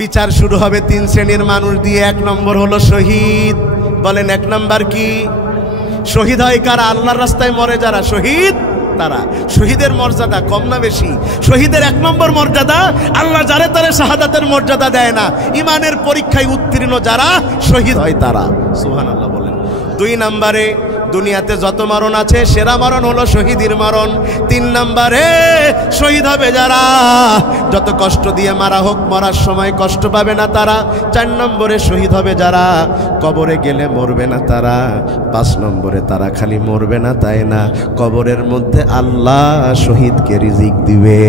বিচার শুরু হবে 3 শ্রেণীর মানুষ দিয়ে। 1 নম্বর হলো শহীদ। বলেন 1 নম্বর কি? শহীদ হয় কারা? আল্লাহর রাস্তায় মরে যারা শহীদ তারা। শহীদের মর্যাদা কম না বেশি? শহীদের 1 নম্বর মর্যাদা, আল্লাহ যারে তারে শাহাদাতের মর্যাদা দেয় না। ইমানের পরীক্ষায় উত্তীর্ণ যারা শহীদ হয় তারা। সুবহানাল্লাহ বলেন। 2 নম্বরে দুনিয়াতে যত মরণ আছে সেরা মরণ হলো শহীদের মরণ। 3 নম্বরে শহীদ হবে যারা যত কষ্ট দিয়ে মারা হোক মরার সময় কষ্ট পাবে না তারা। 4 নম্বরে শহীদ হবে যারা কবরে গেলে মরবে না তারা। 5 নম্বরে তারা খালি মরবে না তাই না, কবরের মধ্যে আল্লাহ শহীদকে রিজিক দিবে।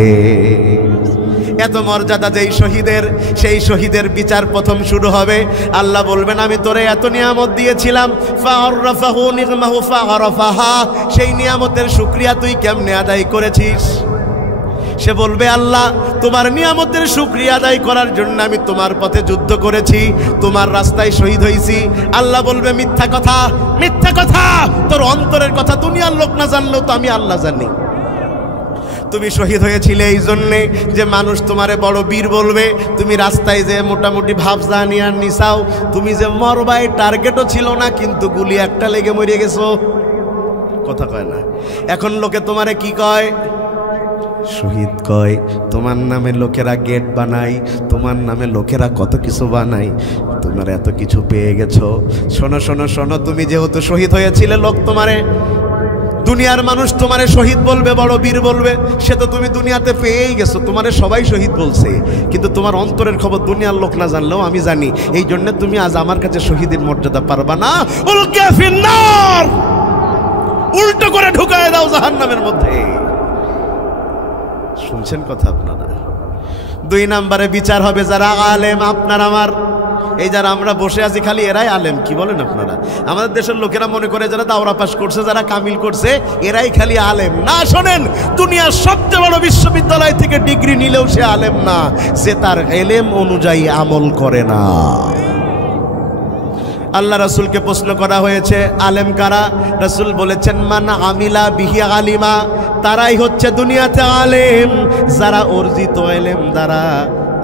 এত মর্যাদা যেই শহীদের, সেই শহীদের বিচার প্রথম শুরু হবে। আল্লাহ বলবেন আমি তোরে এত নিয়ামত দিয়েছিলাম, ফাআররাফাহু নি'মাহু ফাআরাফাহা, সেই নিয়ামতের শুকরিয়া তুই কেমনে আদায় করেছিস? সে বলবে আল্লাহ তোমার নিয়ামতের শুকরিয়া আদায় করার জন্য আমি তোমার পথে যুদ্ধ করেছি, তোমার রাস্তায় শহীদ হয়েছি। আল্লাহ বলবে মিথ্যা কথা, মিথ্যা কথা, তোর অন্তরের কথা দুনিয়ার লোক না জানলেও তো আমি আল্লাহ জানি। তুমি শহীদ হয়েছিলে এই জন্যে যে মানুষ তোমারে বড় বীর বলবে। তুমি রাস্তায় যে মোটামুটি ভাবজানি আর নিসাও, তুমি যে মরবাই টার্গেটও ছিল না, কিন্তু গুলি একটা লেগে মরে গেছো। কথা কয় না। এখন লোকে তোমারে কি কয়? শহীদ কয়। তোমার নামে লোকেরা গেট বানায়, তোমার নামে লোকেরা কত কিছু বানায়, তোমার এত কিছু পেয়ে গেছো। শোনো শোনো শোনো, তুমি যেহেতু শহীদ হয়েছিলে লোক তোমারে, দুনিয়ার মানুষ তোমারে শহীদ বলবে, বড় বীর বলবে, সে তো তুমি দুনিয়াতে পেয়েই গেছো, তোমারে সবাই শহীদ বলছে, কিন্তু তোমার অন্তরের খবর দুনিয়ার লোক না জানলেও আমি জানি। এই জন্য তুমি আজ আমার কাছে শহীদের মর্যাদা পারবা না। উলকিয়া ফিন্নার, উল্টো করে ঢুকায় দাও জাহান্নামের মধ্যে। শুনছেন কথা আপনারা? 2 নম্বরে বিচার হবে যারা আলেম, আপনার আমার, এই যারা আমরা বসে আছি খালি এরাই আলেম। কি বলেন আপনারা? আমাদের দেশের লোকেরা মনে করে যারা দাওরা পাস করছে, যারা কামিল করছে, এরাই খালি আলেম। না, শোনেন, দুনিয়ার সবচেয়ে বড় বিশ্ববিদ্যালয় থেকে ডিগ্রি নিলেও সে আলেম না, সে তার ইলম অনুযায়ী আমল করে না। আল্লাহ রাসূলকে প্রশ্ন করা হয়েছে আলেম কারা? রাসূল বলেছেন মান আমিলা বিহি আলিমা, তারাই হচ্ছে দুনিয়াতে আলেম যারা অর্জিত ইলম দ্বারা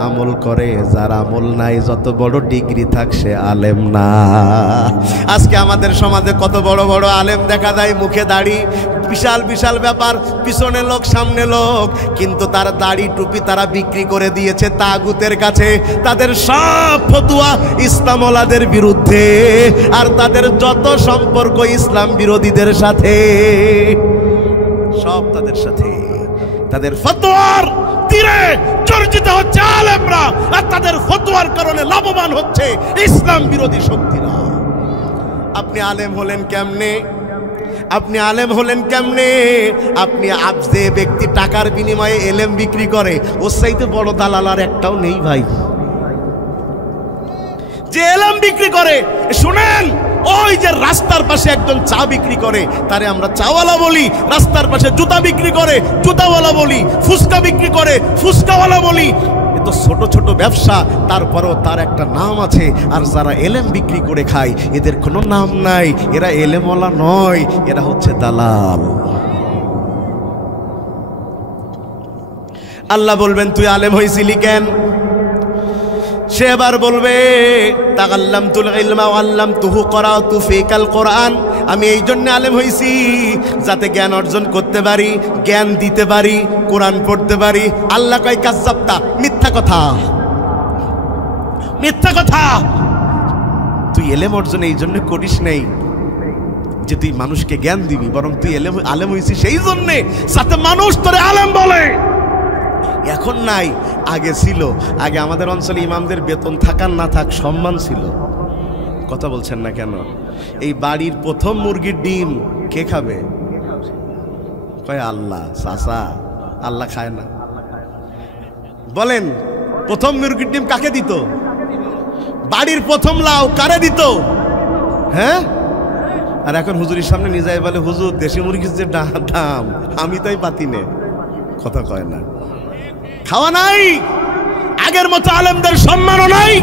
আমল করে। যারা আমল নাই, যত বড় ডিগ্রি থাক, সে আলেম না। আজকে আমাদের সমাজে কত বড় বড় আলেম দেখা যায়, মুখে দাড়ি, বিশাল বিশাল ব্যাপার, পিছনে লোক সামনে লোক, কিন্তু তার দাড়ি টুপি তারা বিক্রি করে দিয়েছে তাগুতের কাছে। তাদের সব ফতোয়া ইসলামওয়ালাদের বিরুদ্ধে, আর তাদের যত সম্পর্ক ইসলাম বিরোধীদের সাথে, সব তাদের সাথে। তাদের ফতোয়ার তীরে চর্চিত হচ্ছে আলেমরা, আর তাদের ফতোয়ার কারণে লাভবান হচ্ছে ইসলাম বিরোধী শক্তিরা। আপনি আলেম হলেন কেমনে? আপনি আলেম হলেন কেমনে? আপনি যে ব্যক্তি টাকার বিনিময়ে এলেম বিক্রি করে, ওর চাইতে বড় দালাল আর একটাও নেই ভাই। যে এলেম বিক্রি করে, শুনেন, ওই যে রাস্তার পাশে একজন চা বিক্রি করে, তারে আমরা চাওয়ালা বলি। রাস্তার পাশে জুতা বিক্রি করে, জুতাওয়ালা বলি। ফুচকা বিক্রি করে, ফুচকাওয়ালা বলি। এ তো ছোট ছোট ব্যবসা, তারপরেও তার একটা নাম আছে। আর যারা এলেম বিক্রি করে খায়, এদের কোনো নাম নাই, এরা এলেমওয়ালা নয়, এরা হচ্ছে দালাল। আল্লাহ বলবেন তুই আলেম হয়েছিলি কেন? সে এবার বলবে তাআল্লামতুল ইলমা ওয়া আল্লামতুহু ক্বরাতু ফিকাল কোরআন, আমি এই জন্য আলেম হইছি যাতে জ্ঞান অর্জন করতে পারি, জ্ঞান দিতে পারি, কোরআন পড়তে পারি। আল্লাহ কয় কাজ্জাবতা, মিথ্যা কথা, মিথ্যা কথা। তুই এলেম অর্জন এই জন্য করিস নাই যে তুই মানুষকে জ্ঞান দিবি, বরং তুই আলেম হইছিস সেই জন্যে যাতে মানুষ তোরে আলেম বলে। এখন নাই, আগে ছিল। আগে আমাদের অঞ্চলে ইমামদের বেতন থাকার না থাক সম্মান ছিল। কথা বলছেন না কেন? এই বাড়ির প্রথম মুরগির ডিম কে খাবে? কয় আল্লাহ। চাচা, আল্লাহ খায় না। বলেন, প্রথম মুরগির ডিম কাকে দিত? বাড়ির প্রথম লাউ কারে দিত? হ্যাঁ? আর এখন হুজুরের সামনে নিয়ে যায়, বলে হুজুর দেশি মুরগির যে দাম, আমি তাই পাতি নে। কথা কয় না। খাওয়া নাই, আগের মতো আলেমদের সম্মানও নাই,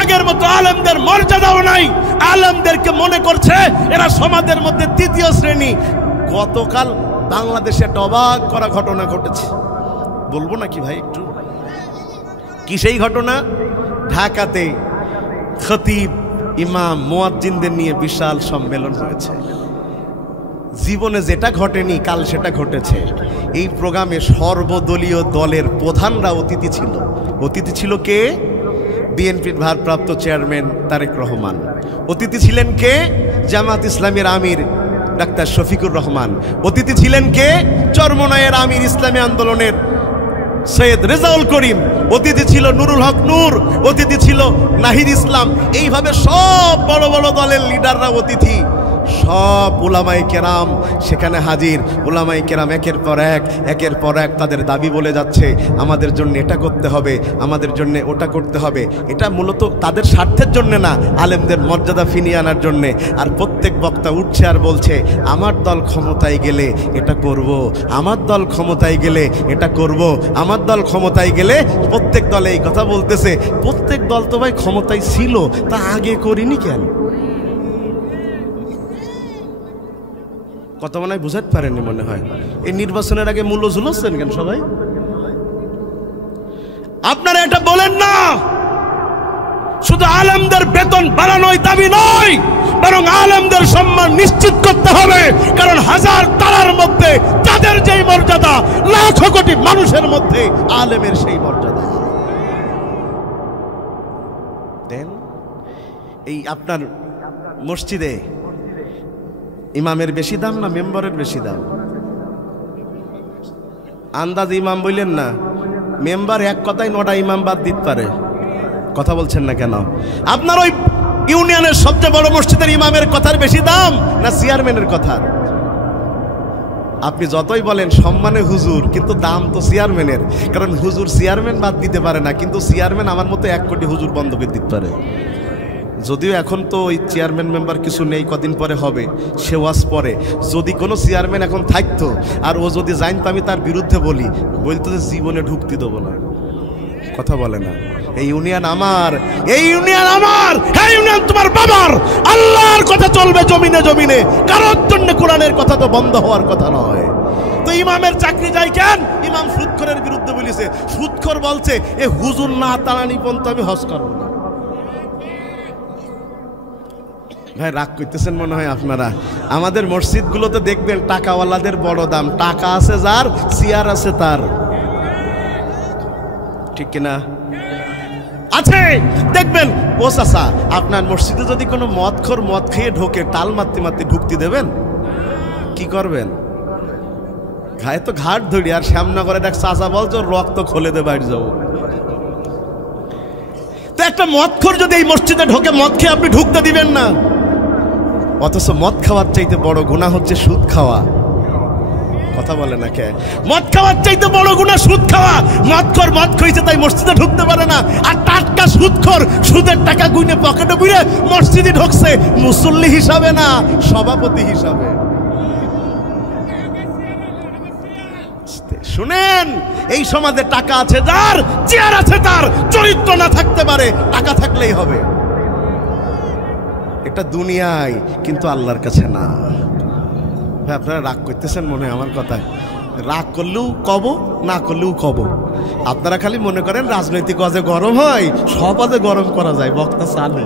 আগের মতো আলেমদের মর্যাদাও নাই। আলেমদেরকে মনে করছে এরা সমাজের মধ্যে 3য় শ্রেণী। গতকাল বাংলাদেশে একটা অবাক করা ঘটনা ঘটেছে, বলবো নাকি ভাই একটু? কি সেই ঘটনা? ঢাকাতে খতিব, ইমাম, মুয়াজ্জিনদের নিয়ে বিশাল সম্মেলন হয়েছে। জীবনে যেটা ঘটেনি কাল সেটা ঘটেছে। এই প্রোগ্রামে সর্বদলীয় দলের প্রধানরা অতিথি ছিল। অতিথি ছিল কে? বিএনপির ভারপ্রাপ্ত চেয়ারম্যান তারেক রহমান। অতিথি ছিলেন কে? জামাত ইসলামের আমির ডাক্তার শফিকুর রহমান। অতিথি ছিলেন কে? চরমনায়ের আমির ইসলামী আন্দোলনের সৈয়দ রেজাউল করিম। অতিথি ছিল নুরুল হক নূর। অতিথি ছিল নাহিদ ইসলাম। এইভাবে সব বড় বড় দলের লিডাররা অতিথি। সব উলামায়ে কেরাম সেখানে হাজির। উলামায়ে কেরাম একের পর এক তাদের দাবি বলে যাচ্ছে, আমাদের জন্য এটা করতে হবে, আমাদের জন্য ওটা করতে হবে। এটা মূলত তাদের স্বার্থের জন্য না, আলেমদের মর্যাদা ফিরিয়ে আনার জন্যে। আর প্রত্যেক বক্তা উঠছে আর বলছে, আমার দল ক্ষমতায় গেলে এটা করব, আমার দল ক্ষমতায় গেলে এটা করব, আমার দল ক্ষমতায় গেলে। প্রত্যেক দলে এই কথা বলতেছে। প্রত্যেক দল তো ভাই ক্ষমতায় ছিল, তা আগে করিনি কেন? কত মনে হয় বুঝাতে পারেননি মনে হয়। এই নির্বাচনের আগে মূল্য ঝুলাচ্ছেন কেন সবাই? আপনারা এটা বলেন না। শুধু আলেমদের বেতন বাড়ানোই দাবি নয়, বরং আলেমদের সম্মান নিশ্চিত করতে হবে। কারণ হাজার তারার মধ্যে তাদের যেই মর্যাদা, লাখো কোটি মানুষের মধ্যে আলেমের সেই মর্যাদা। দেন এই আপনার মসজিদে ইমামের বেশি দাম না মেম্বারের বেশি দাম? আন্দাজ ইমাম বললেন না, মেম্বার এক কথায় 9টা ইমাম বাদ দিতে পারে। কথা বলছেন না কেন? আপনার ওই ইউনিয়নের সবচেয়ে বড় মসজিদের ইমামের কথার বেশি দাম না চেয়ারম্যানের কথার? আপনি যতই বলেন সম্মানে হুজুর, কিন্তু দাম তো চেয়ারম্যানের। কারণ হুজুর চেয়ারম্যান বাদ দিতে পারে না, কিন্তু চেয়ারম্যান আমার মতো 1 কোটি হুজুর বন্ধ করে দিতে পারে। যদিও এখন তো ওই চেয়ারম্যান মেম্বার কিছু নেই, কদিন পরে হবে, সে ওয়াজ পরে। যদি কোনো চেয়ারম্যান এখন থাকতো আর ও যদি জানতো আমি তার বিরুদ্ধে বলতো যে জীবনে ঢুকতে দেবো না। কথা বলে না, এই ইউনিয়ন আমার, এই ইউনিয়ন আমার, এই ইউনিয়ন তোমার বাবার। আল্লাহর কথা চলবে জমিনে জমিনে, কারোর জন্য কোরআনের কথা তো বন্ধ হওয়ার কথা নয়। তো ইমামের চাকরি যায় কেন? ইমাম সুদখোরের বিরুদ্ধে বলেছে। সুদখোর বলছে এ হুজুর না তাড়ানি পর্যন্ত আমি হজ করবো না। ভাই রাগ করতেছেন মনে হয় আপনারা। আমাদের মসজিদগুলোতে দেখবেন টাকাওয়ালাদের বড় দাম। টাকা আছে যার, চেয়ার আছে তার। ঠিক কিনা? আছে দেখবেন। ও চাচা, আপনার মসজিদে যদি কোনো মদখোর মদ খেয়ে ঢোকে, টাল মারতে মারতে ঢুকতে দেবেন? কি করবেন? ঘায়ে তো ঘাট ধরি। আর শ্যামনগরের এক চাচা বলছো রক্ত খোলে দে বাইরে যাবো। তো একটা মদখোর যদি এই মসজিদে ঢোকে, মদ খেয়ে আপনি ঢুকতে দিবেন না। অথচ মদ খাওয়ার চাইতে বড় গুনাহ হচ্ছে সুদ খাওয়া। কথা বলে না কে? মদ খাওয়ার চাইতে বড় গুনাহ সুদ খাওয়া। মদখোর মদ খাইছে তাই মসজিদে ঢুকতে পারে না, আর টাটকা সুদখোর সুদের টাকা গুইনে পকেটে পুরে মসজিদে ঢুকছে মুসল্লি হিসাবে না, সভাপতি হিসাবে। শুনেন, এই সমাজে টাকা আছে যার, চেয়ার আছে তার, চরিত্র না থাকতে পারে, টাকা থাকলেই হবে। এটা দুনিয়ায়, কিন্তু আল্লাহর কাছে না। ভাই আপনারা রাগ করতেছেন মনে হয় আমার কথায়। রাগ করলেও কব, না করলেও কব। আপনারা খালি মনে করেন রাজনৈতিক ওয়াজে গরম হয়, সব ওয়াজে গরম করা যায়, বক্তা চালে।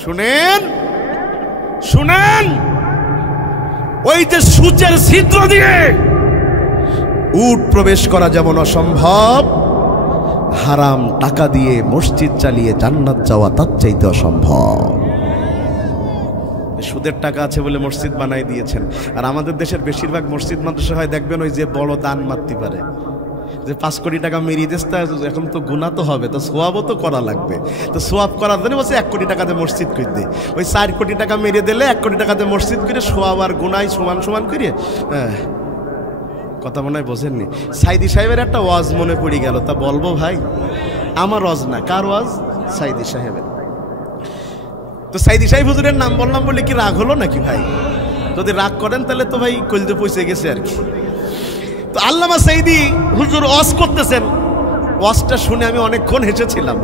শুনেন শুনেন, ওই যে সূচের ছিদ্র দিয়ে উট প্রবেশ করা যেমন অসম্ভব, হারাম টাকা দিয়ে মসজিদ চালিয়ে জান্নাত যাওয়া তার চাইতে অসম্ভব। সুদের টাকা আছে বলে মসজিদ বানাই দিয়েছেন। আর আমাদের দেশের বেশিরভাগ মসজিদ মাদ্রাসা হয় দেখবেন ওই যে বড় দান মারতে পারে, যে 5 কোটি টাকা মেরিয়ে দিচ্ছে, এখন তো গুনাহ তো হবে, তো সোয়াবও তো করা লাগবে। তো সোয়াব করার জন্য বলছে 1 কোটি টাকাতে মসজিদ করে দে। ওই 4 কোটি টাকা মেরিয়ে দিলে 1 কোটি টাকাতে মসজিদ করে সোয়াব আর গুনাহ সমান সমান করে। হ্যাঁ, কথা মনে হয় বোঝেননি। সাইদি সাহেবের একটা ওয়াজ মনে পড়ে গেল, তা বলবো ভাই? আমার ওয়াজ না, কার ওয়াজ? সাইদি সাহেবের। তো সাইদি সাহেব হুজুরের নাম বললাম বলে কি রাগ হলো নাকি ভাই? যদি রাগ করেন তাহলে তো ভাই কলজে পৌঁছে গেছে আর কি। তো আল্লামা সাইদি হুজুর ওয়াজ করতেছেন, ওয়াজটা শুনে আমি অনেকক্ষণ হেসেছিলাম।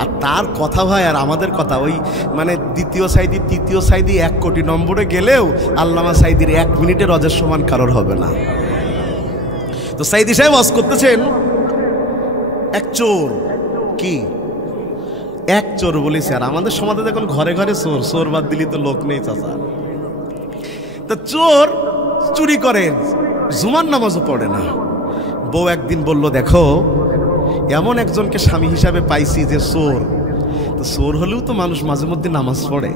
আর তার কথা ভাই আর আমাদের কথা ওই মানে দ্বিতীয় সাইদি তৃতীয় সাইদি 1 কোটি নম্বরে গেলেও আল্লামা সাইদির 1 মিনিটের ওয়াজের সমান কারোর হবে না। তো সাইদি সাহেব ওয়াজ করতেছেন, এক চোর কি এক চোর বলেছে। আর আমাদের সমাজে এখন ঘরে ঘরে চোর, চোর বাদ দিলি তো লোক নেই চাচা। তো চোর চুরি করে, জুমার নামাজও পড়ে না। বউ একদিন বলল, দেখো এমন একজনকে স্বামী হিসাবে পাইছি যে চোর, তো চোর হলেও তো মানুষ মাঝে মধ্যে নামাজ পড়ে,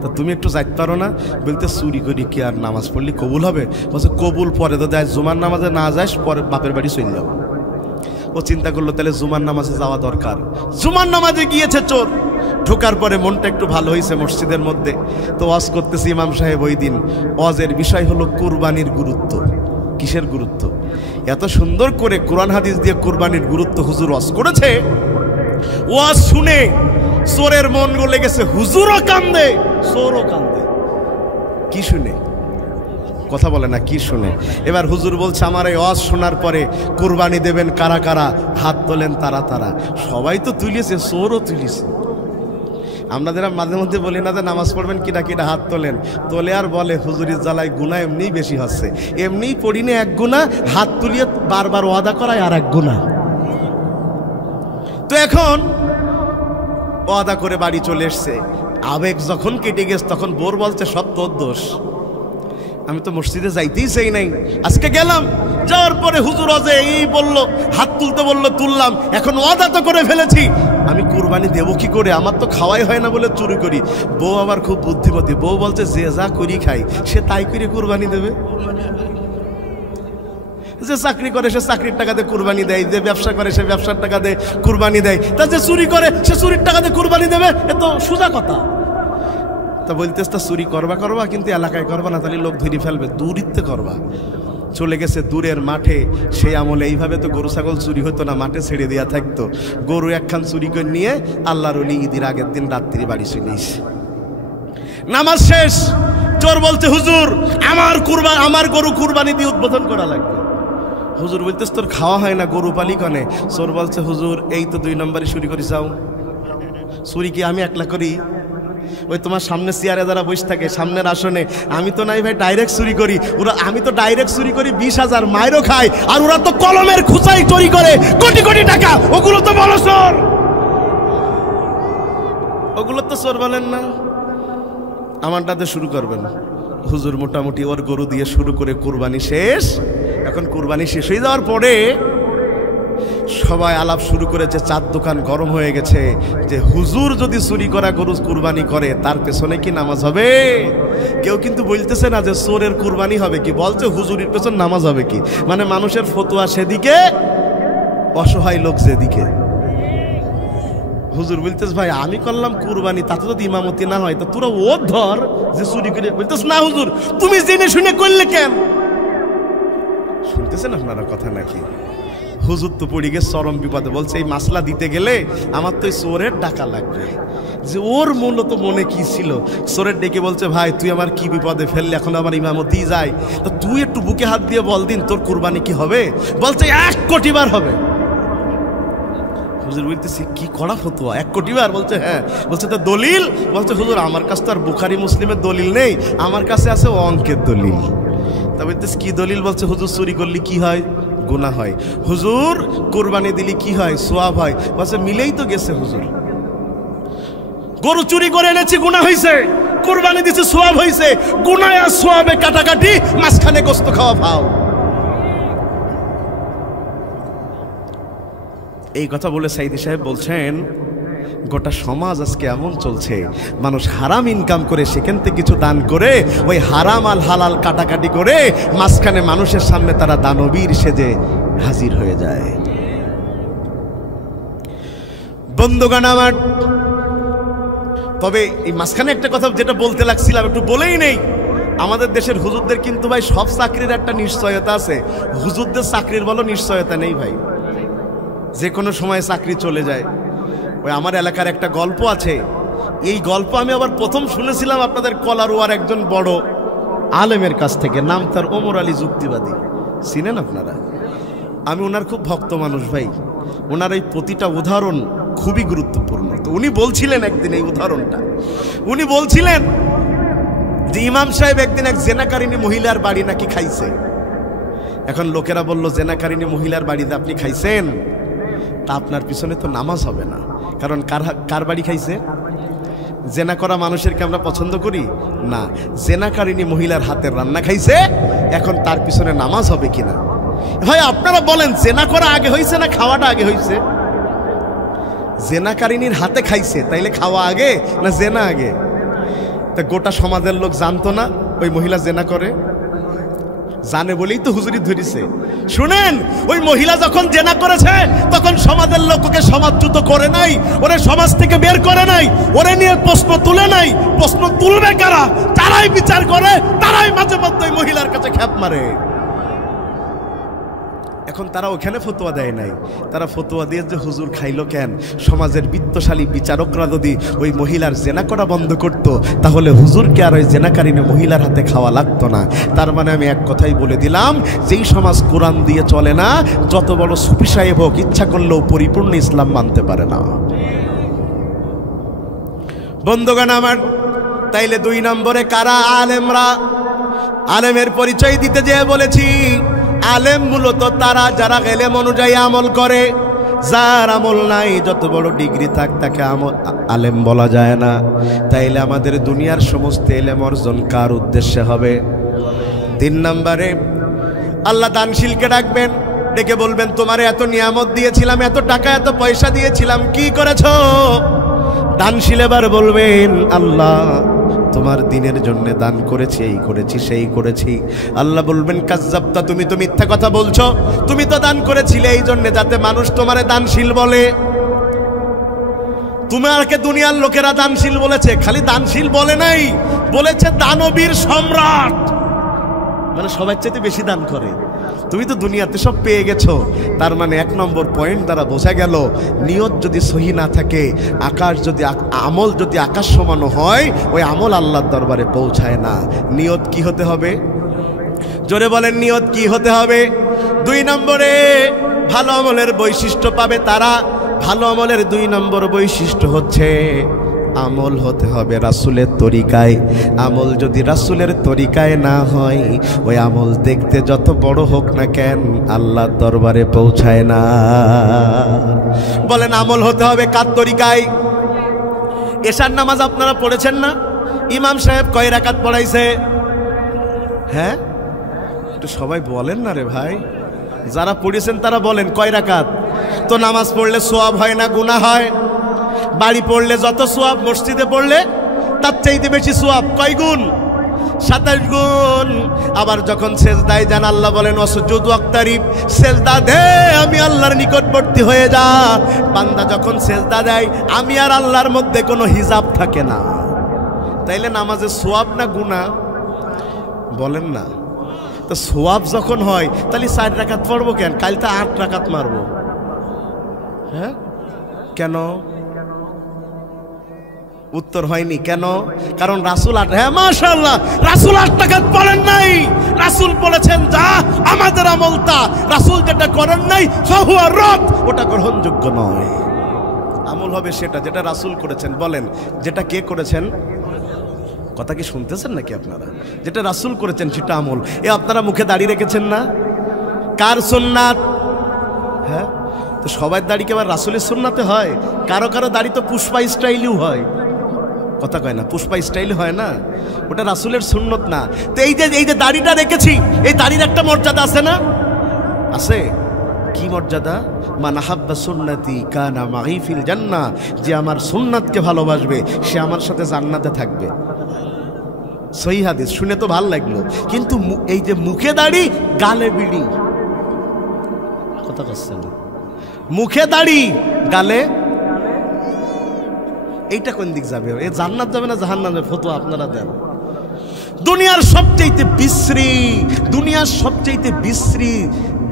তা তুমি একটু যাইতে পারো না? বলতে চুরি করি কি আর নামাজ পড়লে কবুল হবে? বলছে কবুল পরে তো দেয়, জুমার নামাজে না যাস পরে বাপের বাড়ি চলে যাবো। ও চিন্তা করলো তাহলে জুমার নামাজে যাওয়া দরকার। জুমার নামাজে গিয়েছে চোর, ঢোকার পরে মনটা একটু ভালো হয়েছে মসজিদের মধ্যে। তো ওয়াজ করতেছি ইমাম সাহেব ওই দিন, ওয়াজের বিষয় হলো কুরবানির গুরুত্ব। কিসের গুরুত্ব? এত সুন্দর করে কোরআন হাদিস দিয়ে কুরবানির গুরুত্ব হুজুর ওয়াজ করেছে। ওয়াজ শুনে চোরের মন গলে গেছে, হুজুরও কান্দে চোরও কান্দে। কি শুনে? কথা বলে না, কি শুনে? এবার হুজুর বলছে, আমার এই ওয়াজ শোনার পরে কুরবানি দেবেন কারা কারা? হাত তোলেন তারা তারা। সবাই তো তুলেছে, চোরও তুলেছে। আপনাদের মাঝে মধ্যে বলি না যে নামাজ পড়বেন কিনা কিনা, হাত তোলেন, তোলে আর বলে হুজুরির জ্বালায় গুনাহ এমনিই বেশি হচ্ছে, এমনিই পড়িনে এক গুনাহ, হাত তুলিয়ে বারবার ওয়াদা করায় আর এক গুনাহ। তো এখন ওয়াদা করে বাড়ি চলে এসছে, আবেগ যখন কেটে গেছে তখন বোর বলছে সব তোর দোষ, আমি তো মসজিদে যাইতেই চাই নাই, আজকে গেলাম, যাওয়ার পরে হুজুর আজে এই বললো, হাত তুলতে বললো, তুললাম, এখন ওয়াদা তো করে ফেলেছি, আমি কুরবানি দেবো কি করে? আমার তো খাওয়াই হয় না বলে চুরি করি। বউ আবার খুব বুদ্ধিমতী, বউ বলছে যে যা করি খাই সে তাই করে কুরবানি দেবে। যে চাকরি করে সে চাকরির টাকা দিয়ে কুরবানি দেয়, যে ব্যবসা করে সে ব্যবসার টাকা দিয়ে কুরবানি দেয়, তা যে চুরি করে সে চুরির টাকা দিয়ে কুরবানি দেবে, এ তো সোজা কথা। তা বলতেছ তা চুরি করবা করবা, কিন্তু এলাকায় করবা না, তাহলে লোক ধরে ফেলবে, দূরিত্বে করবা। চলে গেছে দূরের মাঠে। সেই আমলে এইভাবে তো গরু ছাগল চুরি হতো না, মাঠে ছেড়ে দেওয়া থাকতো। গরু একখান চুরি করে নিয়ে আল্লাহর ওলি ঈদের আগের দিন রাত্রি বাড়ি চলে এসে নামাজ শেষ। চোর বলছে, হুজুর আমার গরু কুরবানি দিয়ে উদ্বোধন করা লাগবে। হুজুর বলতেছ তোর খাওয়া হয় না, গরু পালি কনে? চোর বলছে, হুজুর এই তো 2 নম্বরে চুরি করি যাও। চুরি কি আমি একলা করি? ওই তোমার সামনে চেয়ারে যারা বসে থাকে সামনের আসনে, আমি তো নাই ভাই ডাইরেক্ট চুরি করি। আমি তো ডাইরেক্ট চুরি করি 20,000 মাইরও খাই, আর ওরা তো কলমের খুচাই চুরি করে কোটি কোটি টাকা। ওগুলো তো বলো চোর, ওগুলো তো চোর বলেন না। আমারটাতে শুরু করবেন। হুজুর মোটামুটি ওর গরু দিয়ে শুরু করে কুরবানি শেষ। এখন কুরবানি শেষ হয়ে যাওয়ার পরে সবাই আলাপ শুরু করেছে, চার দোকান গরম হয়ে গেছে যে হুজুর যদি চুরি করা গরু কুরবানি করে তার পেছনে কি নামাজ হবে? কেউ কিন্তু বলতেছে না যে চোরের কুরবানি হবে কি, বলছে হুজুরের পেছন নামাজ হবে কি। মানে মানুষের ফতোয়া সেদিকে, অসহায় লোক যেদিকে। হুজুর বলতেছ, ভাই আমি করলাম কুরবানি, তাতে যদি ইমামতি না হয় তো তোরা ও ধর যে চুরি করে। বলতেছ, না হুজুর তুমি জেনে শুনে করলে কেন? শুনতেছেন আপনারা কথা নাকি? হুজুর তো পড়ে গেছে চরম বিপদে, বলছে এই মাসলা দিতে গেলে আমার তো চোরের টাকা লাগবে। যে ওর মূলত মনে কি ছিল, চোরের ডেকে বলছে, ভাই তুই আমার কি বিপদে ফেললে, এখন আমার ইমামতি যায়, তো তুই একটু বুকে হাত দিয়ে বল দিন তোর কুরবানি কি হবে? বলছে 1 কোটি বার হবে। হুজুর বলতেছি, কি কড়া ফতোয়া, 1 কোটি বার? বলছে হ্যাঁ। বলছে তো দলিল? বলছে হুজুর আমার কাছে তো আর বুখারি মুসলিমের দলিল নেই, আমার কাছে আছে অঙ্কের দলিল। তা বলতেছি কি দলিল? বলছে হুজুর চুরি করলে কি হয়? গুনাহ হয়। হুজুর কুরবানি দিলে কি হয়? সওয়াব হয়। বলছে মিলেই তো গেছে হুজুর, গরু চুরি করে এনেছি গুনাহ হইছে, কুরবানি দিছি সওয়াব হইছে, গুনাহ আর সওয়াবে কাটাকাটি, মাঝখানে গোশত খাওয়া ভাও। এই কথা বলে সাইদি সাহেব বলছেন, গোটা সমাজ আজকে এমন চলছে, মানুষ হারাম ইনকাম করে সেখান থেকে কিছু দান করে ওই হারাম আল হালাল কাটাকাটি করে মাঝখানে মানুষের সামনে তারা দানবীর সেজে হাজির হয়ে যায়। বন্ধুগণ আমার, তবে এই মাঝখানে একটা কথা যেটা বলতে লাগছিলাম একটু বলেই নেই। আমাদের দেশের হুজুরদের কিন্তু ভাই সব চাকরির একটা নিশ্চয়তা আছে, হুজুরদের চাকরির বলো নিশ্চয়তা নেই ভাই, যে কোনো সময় চাকরি চলে যায়। ওই আমার এলাকার একটা গল্প আছে, এই গল্প আমি আবার প্রথম শুনেছিলাম আপনাদের কলারোয়ার একজন বড় আলেমের কাছ থেকে, নাম তার ওমর আলী যুক্তিবাদী, চিনেন আপনারা? আমি ওনার খুব ভক্ত মানুষ ভাই, ওনার এই প্রতিটা উদাহরণ খুবই গুরুত্বপূর্ণ। তো উনি বলছিলেন একদিন এই উদাহরণটা, উনি বলছিলেন যে ইমাম সাহেব একদিন এক জেনাকারিনী মহিলার বাড়ি নাকি খাইছে। এখন লোকেরা বলল, জেনাকারিনী মহিলার বাড়িতে আপনি খাইছেন? তা আপনার পিছনে তো নামাজ হবে না। কারণ কার বাড়ি খাইছে? জেনা করা মানুষেরকে আমরা পছন্দ করি না। জেনাকারিনী মহিলার হাতের রান্না খাইছে, এখন তার পিছনে নামাজ হবে কিনা? ভাই আপনারা বলেন, জেনা করা আগে হয়েছে না খাওয়াটা আগে হয়েছে? জেনাকারিনীর হাতে খাইছে, তাইলে খাওয়া আগে না জেনা আগে? তা গোটা সমাজের লোক জানতো না ওই মহিলা জেনা করে? জানে বলেই তো হুজুরি ধরেছে। শুনেন, ওই মহিলা যখন জেনা করেছে তখন সমাজের লোককে সমাজচ্যুত করে নাই, ওরে সমাজ থেকে বের করে নাই, ওরে নিয়ে প্রশ্ন তুলে নাই। প্রশ্ন তুলবে কারা? তারাই বিচার করে, তারাই মাঝে মধ্যে ওই মহিলার কাছে খ্যাপ মারে। এখন তারা ওখানে ফতোয়া দেয় নাই, তারা ফতোয়া দিয়ে যে হুজুর খাইলো কেন? সমাজের বিত্তশালী বিচারকরা যদি ওই মহিলার জেনা করা বন্ধ করত, তাহলে হুজুরকে আর ওই জেনাকারিনী মহিলার হাতে খাওয়া লাগতো না। তার মানে আমি এক কথাই বলে দিলাম, যেই সমাজ কোরআন দিয়ে চলে না, যত বড় সুফি সাহেব হোক, ইচ্ছা করলেও পরিপূর্ণ ইসলাম মানতে পারে না। বন্ধুগণ আমার, তাইলে 2 নম্বরে কারা? আলেমরা। আলেমের পরিচয় দিতে যেয়ে বলেছি, আলেম মূলত তারা যারা এলেম অনুযায়ী আমল করে। যার আমল নাই, যত বড় ডিগ্রি থাক, তাকে আলেম বলা যায় না। তাইলে আমাদের দুনিয়ার সমস্ত এলেম অর্জন কার উদ্দেশ্যে হবে? 3 নম্বরে আল্লাহ দানশীলকে ডাকবেন, ডেকে বলবেন, তোমারে এত নিয়ামত দিয়েছিলাম, এত টাকা এত পয়সা দিয়েছিলাম, কি করেছো? দানশীল এবার বলবেন, আল্লাহ তোমার দিনের জন্য দান করেছি, এই করেছি সেই করেছি। আল্লাহ বলবেন, কাজ্জাবতা, তুমি তো মিথ্যা কথা বলছো, তুমি তো দান করেছিলে এই জন্য যাতে মানুষ তোমারে দানশীল বলে। তোমাকে দুনিয়ার লোকেরা দানশীল বলেছে, খালি দানশীল বলে নাই, বলেছে দানবীর সম্রাট, মানে সবার চাইতে বেশি দান করে। তুমি তো দুনিয়াতে সব পেয়ে গেছো। তার মানে 1 নম্বর পয়েন্ট দ্বারা বোঝা গেল, নিয়ত যদি সহি না থাকে, আমল যদি আকাশ সমান হয়, ওই আমল আল্লাহর দরবারে পৌঁছায় না। নিয়ত কি হতে হবে? জোরে বলেন, নিয়ত কি হতে হবে? 2 নম্বরে ভালো আমলের বৈশিষ্ট্য পাবে তারা। ভালো আমলের 2 নম্বর বৈশিষ্ট্য হচ্ছে, আমল হতে হবে রাসূলের তরিকায়। আমল যদি রাসূলের তরিকায় না হয়, ওই আমল দেখতে যত বড় হোক না কেন, আল্লাহর দরবারে পৌঁছায় না। বলেন, আমল হতে হবে কার তরিকায়? এশার নামাজ আপনারা পড়েছেন না? ইমাম সাহেব কয় রাকাত পড়াইছে? হ্যাঁ, একটু সবাই বলেন না রে ভাই, যারা পড়েছেন তারা বলেন কয় রাকাত? তো নামাজ পড়লে সওয়াব হয় না গুনাহ হয়? বাড়ি পড়লে যত সওয়াব, মসজিদে পড়লে তার চাইতে বেশি সওয়াব। কয় গুণ? 27 গুণ। আবার যখন সেজদায় যান, আল্লাহ বলেন, ওয়াসজুদ ওয়াক্তারিব, সেজদা দে, আমি আল্লাহর নিকটবর্তী হয়ে যা। বান্দা যখন সেজদা দেয়, আমি আর আল্লাহর মধ্যে কোনো হিজাব থাকে না। তাইলে নামাজে সওয়াব না গুনাহ? বলেন না। তো সওয়াব যখন হয়, তাহলে 4 রাকাত পড়বো কেন? কাল তো 8 রাকাত মারবো। হ্যাঁ, কেন? উত্তর হয়নি কেন? কারণ রাসূল 8, হ্যাঁ মাশাআল্লাহ, রাসূল 8 রাকাত পড়েন নাই। রাসূল বলেছেন, যা আমাদের আমলটা, রাসূল যেটা করেন নাই ফাহুয়া রাদ, ওটা গ্রহণযোগ্য নয়। আমল হবে সেটা যেটা রাসূল করেছেন। বলেন, যেটা কে করেছেন? কথা কি শুনতেছেন নাকি আপনারা? যেটা রাসূল করেছেন সেটা আমল। আপনারা মুখে দাড়ি রেখেছেন না? কার সুন্নাত? হ্যাঁ, তো সবার দাড়ি কি আবার রাসূলের সুন্নাতে হয়? কারো কারো দাড়ি তো পুষ্পা স্টাইলেও হয়। কথা কয় না, পুষ্পা স্টাইল হয় না, ওটা রাসূলের সুন্নত না। তো এই যে দাড়িটা রেখেছি, এই দাড়ির একটা মর্যাদা আছে না? আছে। কি মর্যাদা? মান আহাব্বা সুন্নতি কানা মাই ফিল জান্নাহ, যে আমার সুন্নাতকে ভালোবাসবে সে আমার সাথে জান্নাতে থাকবে। সহিহ হাদিস। শুনে তো ভালো লাগলো, কিন্তু এই যে মুখে দাড়ি, গালে বিড়ি, কথা বলছে না, মুখে দাড়ি গালে, এইটা কোন দিক যাবে? এ জান্নাত যাবে না জাহান্নাম যাবে? ফতোয়া আপনারা দেন। দুনিয়ার সবচেয়ে বিশ্রী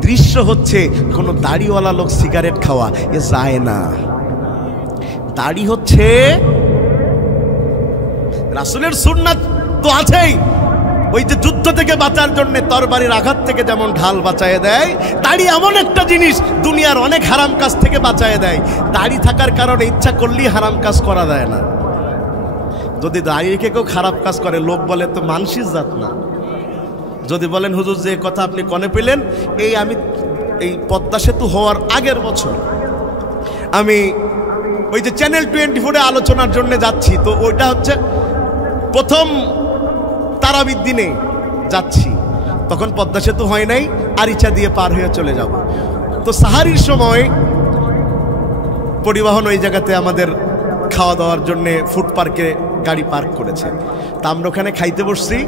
দৃশ্য হচ্ছে কোন দাড়িওয়ালা লোক সিগারেট খাওয়া, এ যায় না। দাড়ি হচ্ছে রাসূলের সুন্নাত তো আছেই। ওই যে যুদ্ধ থেকে বাঁচার জন্য তরবারির আঘাত থেকে যেমন ঢাল বাঁচায় দেয়, দাড়ি এমন একটা জিনিস দুনিয়ার অনেক হারাম কাজ থেকে বাঁচায় দেয়। দাড়ি থাকার কারণে ইচ্ছা করলেই হারাম কাজ করা যায় না। যদি দাড়ি রেখে কেউ খারাপ কাজ করে, লোক বলে তো মানসির জাত না। যদি বলেন, হুজুর যে কথা আপনি কনে পেলেন, আমি এই পদ্মা সেতু হওয়ার আগের বছর আমি ওই যে চ্যানেল 24-এ আলোচনার জন্য যাচ্ছি, তো ওইটা হচ্ছে প্রথম তারাবির দিনে যাচ্ছি, তখন পদ্মা সেতু হয় নাই, আরিচা দিয়ে পার হয়ে চলে যাব। তো সাহারির সময় পরিবহন ওই জায়গাতে আমাদের খাওয়া দাওয়ার জন্যে ফুড পার্কে গাড়ি পার্ক করেছে। তা আমরা ওখানে খাইতে বসছি,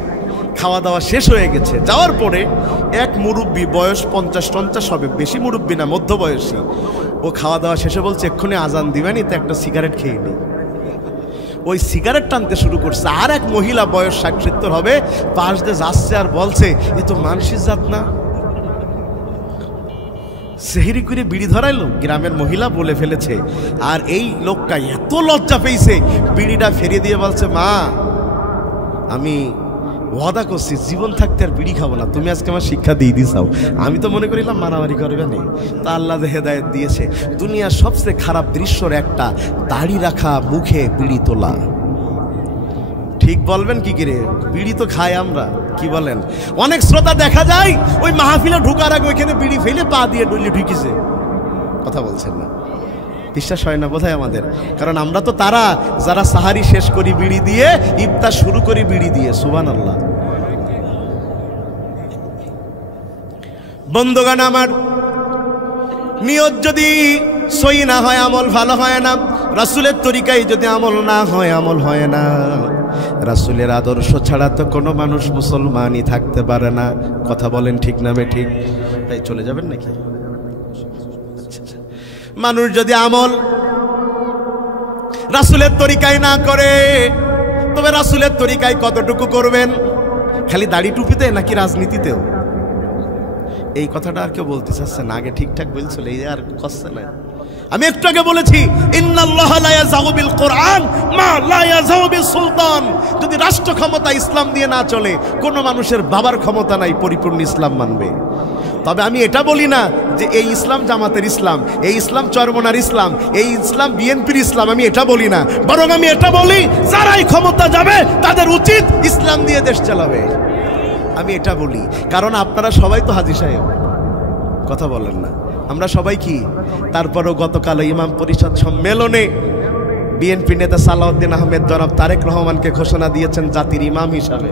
খাওয়া দাওয়া শেষ হয়ে গেছে। যাওয়ার পরে এক মুরব্বী, বয়স 50-50 হবে, বেশি মুরব্বী না, মধ্যবয়সী, ও খাওয়া দাওয়া শেষে বলছে এক্ষুনি আজান দিবেনি, তো একটা সিগারেট খেয়ে নিই। ওই সিগারেট টানতে শুরু করছে। আর এক মহিলা, বয়স 60-70 হবে, পাশ দিয়ে যাচ্ছে আর বলছে এ তো মানুষের জাত না, সেহরি করে বিড়ি ধরাইলো। গ্রামের মহিলা বলে ফেলেছে, আর এই লোকটা এত লজ্জা পেয়েছে, বিড়িটা ফেরিয়ে দিয়ে বলছে মা, আমি ওয়াদা করছি জীবন থাকতে আর বিড়ি খাবো না, তুমি আজকে আমার শিক্ষা দিয়ে দিছাও। আমি তো মনে করিলাম মারামারি করবে না, তা আল্লাহ হেদায়েত দিয়েছে। দুনিয়ার সবচেয়ে খারাপ দৃশ্যর একটা, দাড়ি রাখা, মুখে বিড়ি তোলা। ঠিক বলবেন কি করে, বিড়ি তো খাই আমরা, কি বলেন? অনেক শ্রোতা দেখা যায় ওই মাহফিলে ঢুকার আগে ওইখানে বিড়ি ফেলে পা দিয়ে ডুলে ঢুকিছে। কথা বলছেন না, বিশ্বাস হয় না বোধহয় আমাদের, কারণ আমরা তো তারা যারা সাহারি শেষ করি বিড়ি দিয়ে, ইফতার শুরু করি বিড়ি দিয়ে। সুবহানাল্লাহ। বন্ধুগণ আমার, নিয়ত যদি সহি না হয় আমল ভালো হয় না, রাসূলের তরিকায় যদি আমল না হয় আমল হয় না। রাসূলের আদর্শ ছাড়া তো কোনো মানুষ মুসলমানই থাকতে পারে না। কথা বলেন ঠিক না বেঠিক? তাই চলে যাবেন নাকি? মানুষ যদি আমল রাসূলের তরিকায় না করে, তবে রাসূলের তরিকায় কতটুকু করবেন? খালি দাড়ি টুপিতে নাকি রাজনীতিতেও? এই কথাটা আর কেউ বলতে চাচ্ছে না, আগে ঠিকঠাক বলছিল, এই আর কষ্ট না। আমি একটু আগে বলেছি ইন্নাল্লাহা লা ইয়াযাউ বিল কুরআন মা লা ইয়াযাউ বিস সুলতান। যদি রাষ্ট্র ক্ষমতা ইসলাম দিয়ে না চলে, কোনো মানুষের বাবার ক্ষমতা নাই পরিপূর্ণ ইসলাম মানবে। তবে আমি এটা বলি না যে এই ইসলাম জামাতের ইসলাম, এই ইসলাম চরমনার ইসলাম, এই ইসলাম বিএনপির ইসলাম, আমি এটা বলি না। বরং আমি এটা বলি যারাই ক্ষমতা যাবে তাদের উচিত ইসলাম দিয়ে দেশ চালাবে। আমি এটা বলি, কারণ আপনারা সবাই তো হাজী সাহেব, কথা বলেন না, আমরা সবাই কি? তারপরও গতকাল ইমাম পরিষদ সম্মেলনে বিএনপি নেতা সালাউদ্দিন আহমেদ জনাব তারেক রহমানকে ঘোষণা দিয়েছেন জাতির ইমাম হিসাবে।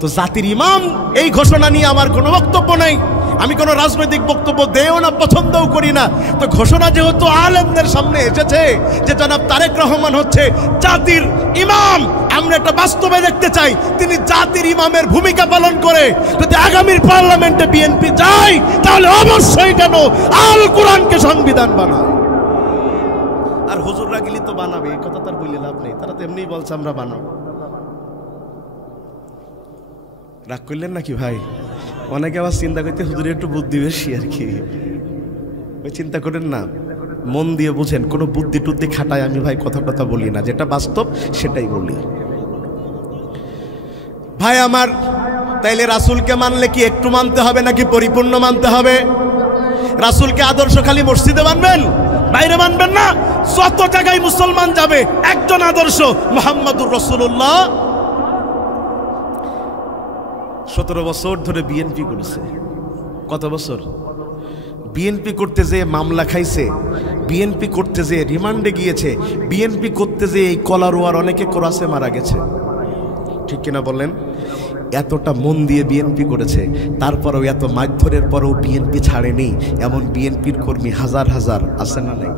তো জাতির ইমাম এই ঘোষণা নিয়ে আমার কোনো বক্তব্য নাই, আমি কোনো রাজনৈতিক বক্তব্য দেও না, পছন্দও করি না। তো ঘোষণা যেহেতু আলেমদের সামনে এসেছে যে জনাব তারেক রহমান হচ্ছে জাতির ইমাম, আমরা এটা বাস্তবে দেখতে চাই তিনি জাতির ইমামের ভূমিকা পালন করে যদি আগামীর পার্লামেন্টে বিএনপি যায়, তাহলে অবশ্যই যেন আল কোরআনকে সংবিধান বানায়। আর হুজুররা গেলে তো বানাবে, এই কথা তার বলে লাভ নেই, তারা তো এমনিই বলছে আমরা বানাবো। রাগ করলেন নাকি ভাই? অনেকে আবার চিন্তা করতে হুজুরের একটু বুদ্ধি বেশি আর কি, ওই চিন্তা করেন না, মন দিয়ে বুঝেন, কোনো বুদ্ধি টুদ্ধি খাটায় আমি ভাই কথা টথা বলি না, যেটা বাস্তব সেটাই বলি। ভাই আমার, তাইলে রাসূলকে মানলে কি একটু মানতে হবে নাকি পরিপূর্ণ মানতে হবে? রাসূলকে আদর্শ খালি মসজিদে মানবেন, বাইরে মানবেন না? যত জায়গায় মুসলমান যাবে একজন আদর্শ, মুহাম্মাদুর রাসূলুল্লাহ। 17 বছর ধরে বিএনপি করেছে। কত বছর? বিএনপি করতে যে মামলা খাইছে, বিএনপি করতে যে রিমান্ডে গিয়েছে, বিএনপি করতে যে এই কলারোয়ার অনেকে কোরাসে মারা গেছে, ঠিক কিনা বলেন? এতটা মন দিয়ে বিএনপি করেছে, তারপরেও এত মারধরের পরেও বিএনপি ছাড়েনি। এমন বিএনপির কর্মী হাজার হাজার আছে না নাই?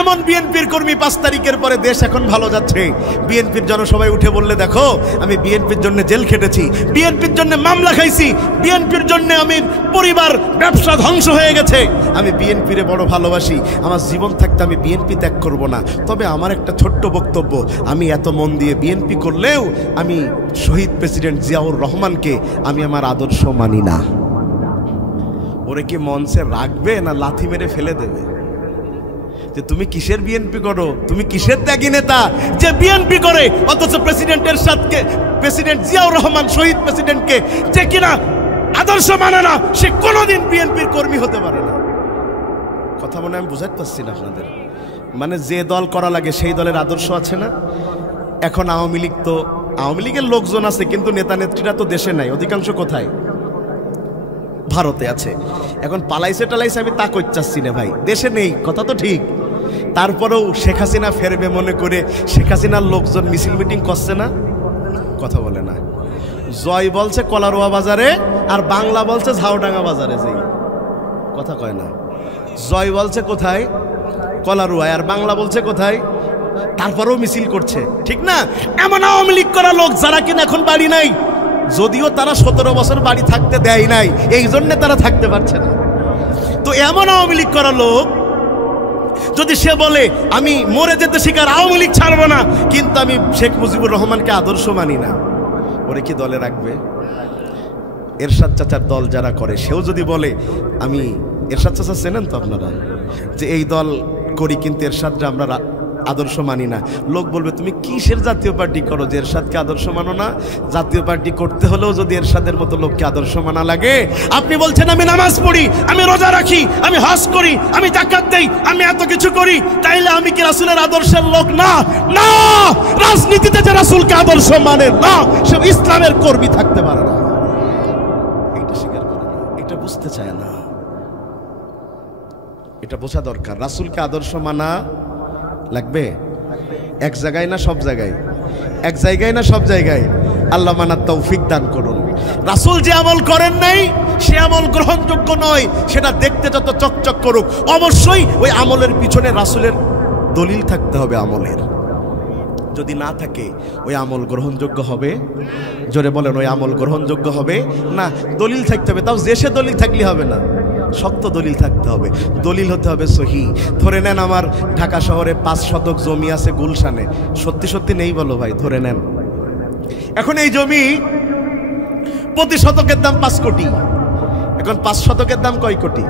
এমন বিএনপির কর্মী 5 তারিখের পরে দেশ এখন ভালো যাচ্ছে। বিএনপির জনসভায় উঠে বললে দেখো আমি বিএনপির জন্য জেল খেটেছি, বিএনপির জন্য মামলা খাইছি, বিএনপির জন্য আমি পরিবার ব্যবসা ধ্বংস হয়ে গেছে, আমি বিএনপিরে বড় ভালোবাসি, আমার জীবন থাকতে আমি বিএনপি ত্যাগ করব না। তবে আমার একটা ছোট্ট বক্তব্য, আমি এত মন দিয়ে বিএনপি করলেও আমি শহীদ প্রেসিডেন্ট জিয়াউর রহমানকে আমি আমার আদর্শ মানি না। ওরে কি মঞ্চে রাখবে না লাথি মেরে ফেলে দেবে? যে তুমি কিসের বিএনপি করো, তুমি কিসের ত্যাগী নেতা যে বিএনপি করে, অথচ প্রেসিডেন্টের সাথে প্রেসিডেন্ট জিয়াউর রহমান শহীদ প্রেসিডেন্টকে যে কিনা আদর্শ মানে না, সে কোনোদিন বিএনপির কর্মী হতে পারে না। কথা মনে আমি বুঝাতে পারছি না আপনাদের? মানে যে দল করা লাগে সেই দলের আদর্শ আছে না? এখন আওয়ামী লীগ, তো আওয়ামী লীগের লোকজন আছে কিন্তু নেতা নেত্রীরা তো দেশে নাই, অধিকাংশ কোথায়? ভারতে আছে। এখন পালাইছে টালাইছে আমি তা করছি না ভাই, দেশে নেই, কথা তো ঠিক। তারপরেও শেখ হাসিনা ফেরবে মনে করে শেখ হাসিনার লোকজন মিছিল মিটিং করছে না, কথা বলে না। জয় বলছে কলারোয়া বাজারে, আর বাংলা বলছে ঝাউডাঙ্গা বাজারে, যেই কথা কয় না। জয় বলছে কোথায়, কলারোয়ায়, আর বাংলা বলছে কোথায়। তারপরেও মিছিল করছে, ঠিক না? এমন আওয়ামী লীগ করা লোক যারা কিনা এখন বাড়ি নাই, যদিও তারা 17 বছর বাড়ি থাকতে দেয় নাই, এই জন্য তারা থাকতে পারছে না। তো এমন আওয়ামী লীগ করা লোক যদি সে বলে আমি মরে যেতে শিকার, আওয়ামী লীগ ছাড়বো না, কিন্তু আমি শেখ মুজিবুর রহমানকে আদর্শ মানি না, ওরে কি দলে রাখবে? এরশাদ চাচার দল যারা করে, সেও যদি বলে আমি, এরশাদ চাচা চেনেন তো আপনারা, যে এই দল করি কিন্তু এরশাদরা আমরা আদর্শ মানি না, লোক বলবে তুমি কিসের জাতীয় পার্টি করো যে এরশাদকে আদর্শ মানো না? জাতীয় পার্টি করতে হলেও যদি এরশাদের মতো লোককে আদর্শ মানা লাগে। আপনি বলছেন আমি নামাজ পড়ি, আমি রোজা রাখি, আমি হজ করি, আমি যাকাত দেই, আমি এত কিছু করি, তাইলে আমি কি রাসূলের আদর্শের লোক না? না, রাজনীতিতে যে রাসূলকে আদর্শ মানে না, সে ইসলামের কর্মী থাকতে পারে না। এটা স্বীকার করে না, এটা বুঝতে চায় না, এটা বোঝা দরকার। রাসূলকে আদর্শ মানা লাগবে এক জায়গায় না সব জায়গায়, এক জায়গায় না সব জায়গায়। আল্লাহ মানার তৌফিক দান করুন। রাসূল যে আমল করেন নাই সে আমল গ্রহণযোগ্য নয়, সেটা দেখতে যত চকচক করুক, অবশ্যই ওই আমলের পিছনে রাসূলের দলিল থাকতে হবে। আমলের যদি না থাকে ওই আমল গ্রহণযোগ্য হবে? জোরে বলেন, ওই আমল গ্রহণযোগ্য হবে না। দলিল থাকতে হবে, তাও যে সে দলিল থাকলে হবে না, শক্ত দলিল থাকতে হবে, দলিল হতে হবে সহি। ধরে নেন আমার ঢাকা শহরে 5 শতক জমি আছে গুলশানে, সত্যি সত্যি নেই বলো ভাই, ধরে নেন। এখন এই জমি প্রতি শতকের দাম 5 কোটি, এখন 5 শতকের দাম কয় কোটি?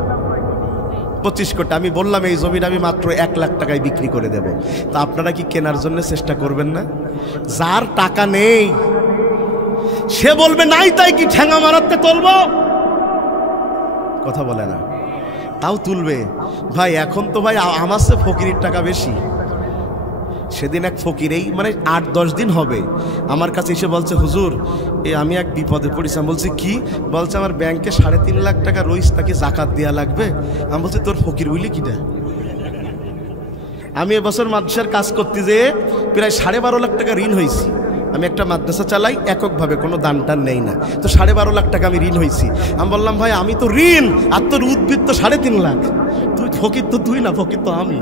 25 কোটি। আমি বললাম এই জমিটা আমি মাত্র 1 লাখ টাকায় বিক্রি করে দেব, তা আপনারা কি কেনার জন্য চেষ্টা করবেন না? যার টাকা নেই সে বলবে নাই তাই কি ঠ্যাঙা মারাতে তুলবো, কথা বলে না, তাও তুলবে ভাই। এখন তো ভাই আমার চেয়ে ফকিরের টাকা বেশি। সেদিন এক ফকির, এই মানে 8-10 দিন হবে, আমার কাছে এসে বলছে হুজুর আমি এক বিপদে পড়েছি। বলছি কি? বলছে আমার ব্যাংকে 3.5 লাখ টাকা রইস, তাকে জাকাত দেওয়া লাগবে। আমি বলছি তোর ফকির বলি কিটা? আমি এবছর মাদ্রাসার কাজ করতে যেয়ে প্রায় 12.5 লাখ টাকা ঋণ হয়েছি। আমি একটা মাদ্রাসা চালাই এককভাবে, কোনো দান টান নেই না, তো 12.5 লাখ টাকা আমি ঋণ হয়েছি। আমি বললাম ভাই আমি তো ঋণ, আর তোর উদ্বৃত্ত 3.5 লাখ, তুই ফকির তো তুই না, ফকির তো আমি।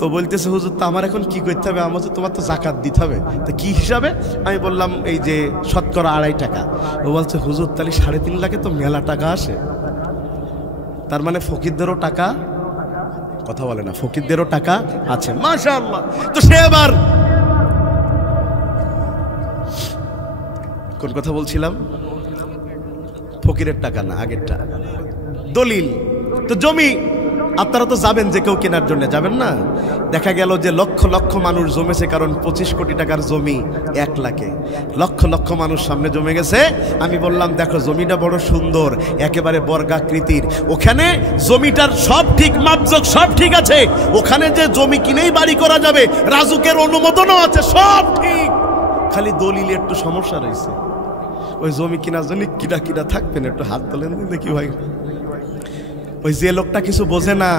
তো বলতেছে হুজুর তো আমার এখন কি করতে হবে? আমার তো তোমার তো জাকাত দিতে হবে। তো কি হিসাবে? আমি বললাম এই যে শতকরা 2.5 টাকা। ও বলছে হুজুর তাহলে 3.5 লাখে তো মেলা টাকা আসে, তার মানে ফকিরদেরও টাকা, কথা বলে না, ফকিরদেরও টাকা আছে, মাশাআল্লাহ। তো সে এবার কোন কথা বলছিলাম? ফকিরের টাকা না, আগেরটা দলিল। তো জমি আপনারা তো যাবেন, যে কেউ কেনার জন্য যাবেন না। দেখা গেল যে লক্ষ লক্ষ মানুষ জমেছে, কারণ 25 কোটি টাকার জমি 1 লাখে লক্ষ লক্ষ মানুষ সামনে জমে গেছে। আমি বললাম দেখো জমিটা বড় সুন্দর, একেবারে বর্গাকৃতির, ওখানে জমিটার সব ঠিক, মাপজোক সব ঠিক আছে, ওখানে যে জমি কিনেই বাড়ি করা যাবে, রাজুকের অনুমোদনও আছে, সব ঠিক, খালি দলিলে একটু সমস্যা রয়েছে। ওই জমি কেনার জন্য কিরা কিরা থাকবেন, একটু হাত তোলেন দেখি ভাই। ওই যে লোকটা কিছু বোঝে না,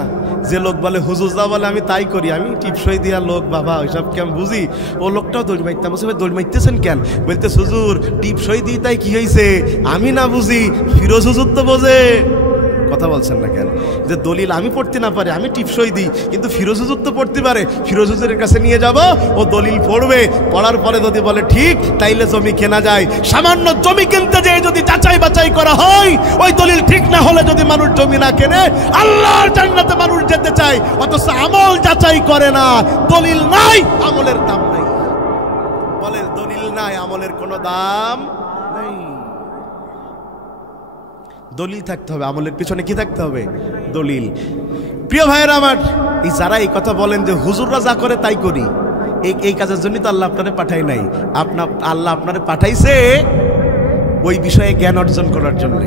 যে লোক বলে হুজুর যা বলে আমি তাই করি, আমি টিপসই দিয়া লোক বাবা, ওইসব কি আমি বুঝি? ও লোকটাও দৌড় মারতাম, বলছে ভাই দৌড় মারতেছেন কেন? বলতে হুজুর টিপসই দিই তাই কি হয়েছে, আমি না বুঝি, ফিরোজ হুজুর তো বোঝে। কথা বলছেন না কেন? যে দলিল আমি পড়তে না পারি, আমি টিপসই দিই, কিন্তু ফিরোজ হুজুর তো পড়তে পারে, ফিরোজ হুজুরের কাছে নিয়ে যাব, ও দলিল পড়বে, পড়ার পরে যদি বলে ঠিক, তাইলে জমি কেনা যায়। সামান্য জমি কিনতে যেয়ে যদি যাচাই বাছাই করা হয়, ওই দলিল ঠিক না হলে যদি মানুষ জমি না কেনে, আল্লাহর জান্নাতে মানুষ যেতে চায়, অথচ আমল যাচাই করে না। দলিল নাই, আমলের দাম নাই। বলে দলিল নাই, আমলের কোনো দাম নাই। দলিল থাকতে হবে, আমলের পিছনে কি থাকতে হবে? দলিল। প্রিয় ভাইয়েরা আমার, এই যারা এই কথা বলেন যে হুজুররা যা করে তাই করি, এই কাজের জন্য তো আল্লাহ আপনারে পাঠাই নাই। আল্লাহ আপনারে পাঠাইছে ওই বিষয়ে জ্ঞান অর্জন করার জন্য।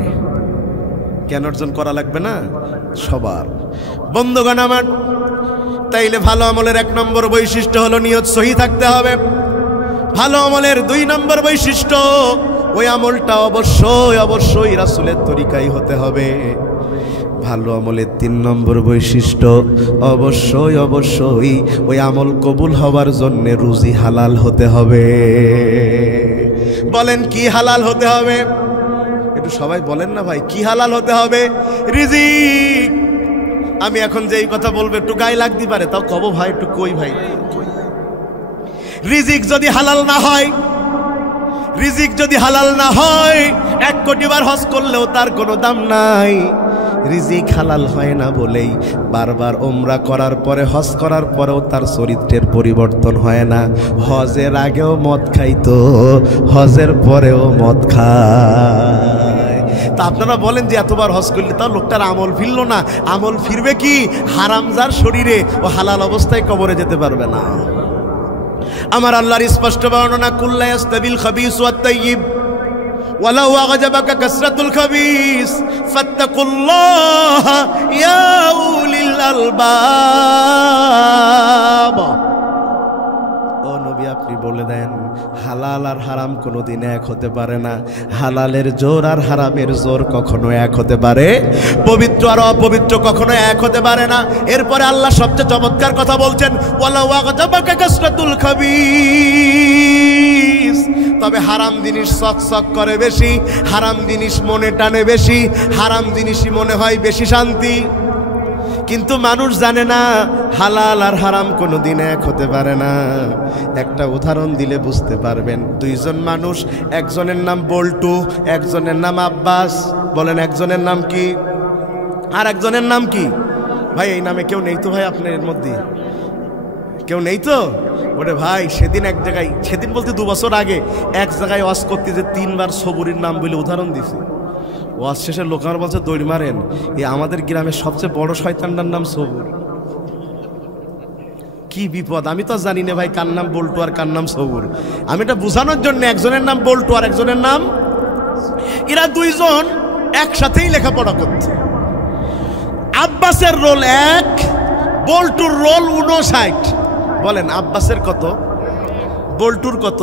জ্ঞান অর্জন করা লাগবে না সবার? বন্ধুগণ আমার, তাইলে ভালো আমলের 1 নম্বর বৈশিষ্ট্য হলো নিয়ত সহি থাকতে হবে। ভালো আমলের 2 নম্বর বৈশিষ্ট্য, ওই আমলটা অবশ্যই অবশ্যই রাসূলের তরিকায় হতে হবে। ভালো আমলের 3 নম্বর বৈশিষ্ট্য, অবশ্যই অবশ্যই ওই আমল কবুল হওয়ার জন্য রুজি হালাল হতে হবে। বলেন কি হালাল হতে হবে? একটু সবাই বলেন না ভাই, কি হালাল হতে হবে? রিজিক। আমি এখন যে এই কথা বলবো একটু গায়ে লাগতে পারে, তাও কব ভাই একটু কই ভাই। রিজিক যদি হালাল না হয়, রিজিক যদি হালাল না হয়, 1 কোটি বার হজ করলেও তার কোনো দাম নাই। রিজিক হালাল হয় না বলেই বারবার ওমরা করার পরে, হজ করার পরেও তার চরিত্রের পরিবর্তন হয় না। হজের আগেও মদ খাইতো, হজের পরেও মদ খায়। তা আপনারা বলেন যে এতবার হজ করলে তাও লোকটার আমল ফিরল না। আমল ফিরবে কি? হারামজার শরীরে ও হালাল অবস্থায় কবরে যেতে পারবে না। আমার আল্লাহর স্পষ্ট বর্ণনা, কুল্লা ইয়াস্তাবিল খাবিস ওয়াত তাইয়্যিব ওয়ালাউ আ'জাবাকা কাসরাতুল খাবিস ফাত্তাকুল্লাহা ইয়া উলিল আলবাব। ও নবী, আপনি বলে দেন হালাল আর হারাম কোনোদিন এক হতে পারে না। হালালের জোর আর হারামের জোর কখনো এক হতে পারে, পবিত্র আর অপবিত্র কখনো এক হতে পারে না। এরপরে আল্লাহ সবচেয়ে চমৎকার কথা বলছেন, ওয়ালাউ আ'জাবাকা কাসরাতুল খাবিস। তবে হারাম জিনিস চকচক করে বেশি, হারাম জিনিস মনে টানে বেশি, হারাম জিনিসই মনে হয় বেশি শান্তি। কিন্তু মানুষ জানে না হালাল আর হারাম কোনোদিন এক হতে পারে না। একটা উদাহরণ দিলে বুঝতে পারবেন। 2 জন মানুষ, একজনের নাম বল্টু, একজনের নাম আব্বাস। বলেন একজনের নাম কি আর একজনের নাম কি? ভাই এই নামে কেউ নেই তো ভাই? আপনার মধ্যে কেউ নেই তো? ওরে ভাই, সেদিন এক জায়গায়, সেদিন বলতে 2 বছর আগে এক জায়গায় ওয়াজ করতে যে 3 বার সবুরির নাম বলে উদাহরণ দিছি। ওয়াজ শেষে লোক আমার বলছে দৌড় মারেন, এই আমাদের গ্রামের সবচেয়ে বড় শয়তানটার নাম সবুর। কি বিপদ! আমি তো জানি না ভাই কার নাম বল্টু আর কার নাম সবুর। আমি এটা বোঝানোর জন্য, একজনের নাম বল্টু আর একজনের নাম, এরা 2 জন একসাথেই লেখাপড়া করছে। আব্বাসের রোল 1, বল্টুর রোল 59। বলেন আব্বাসের কত, বল্টুর কত?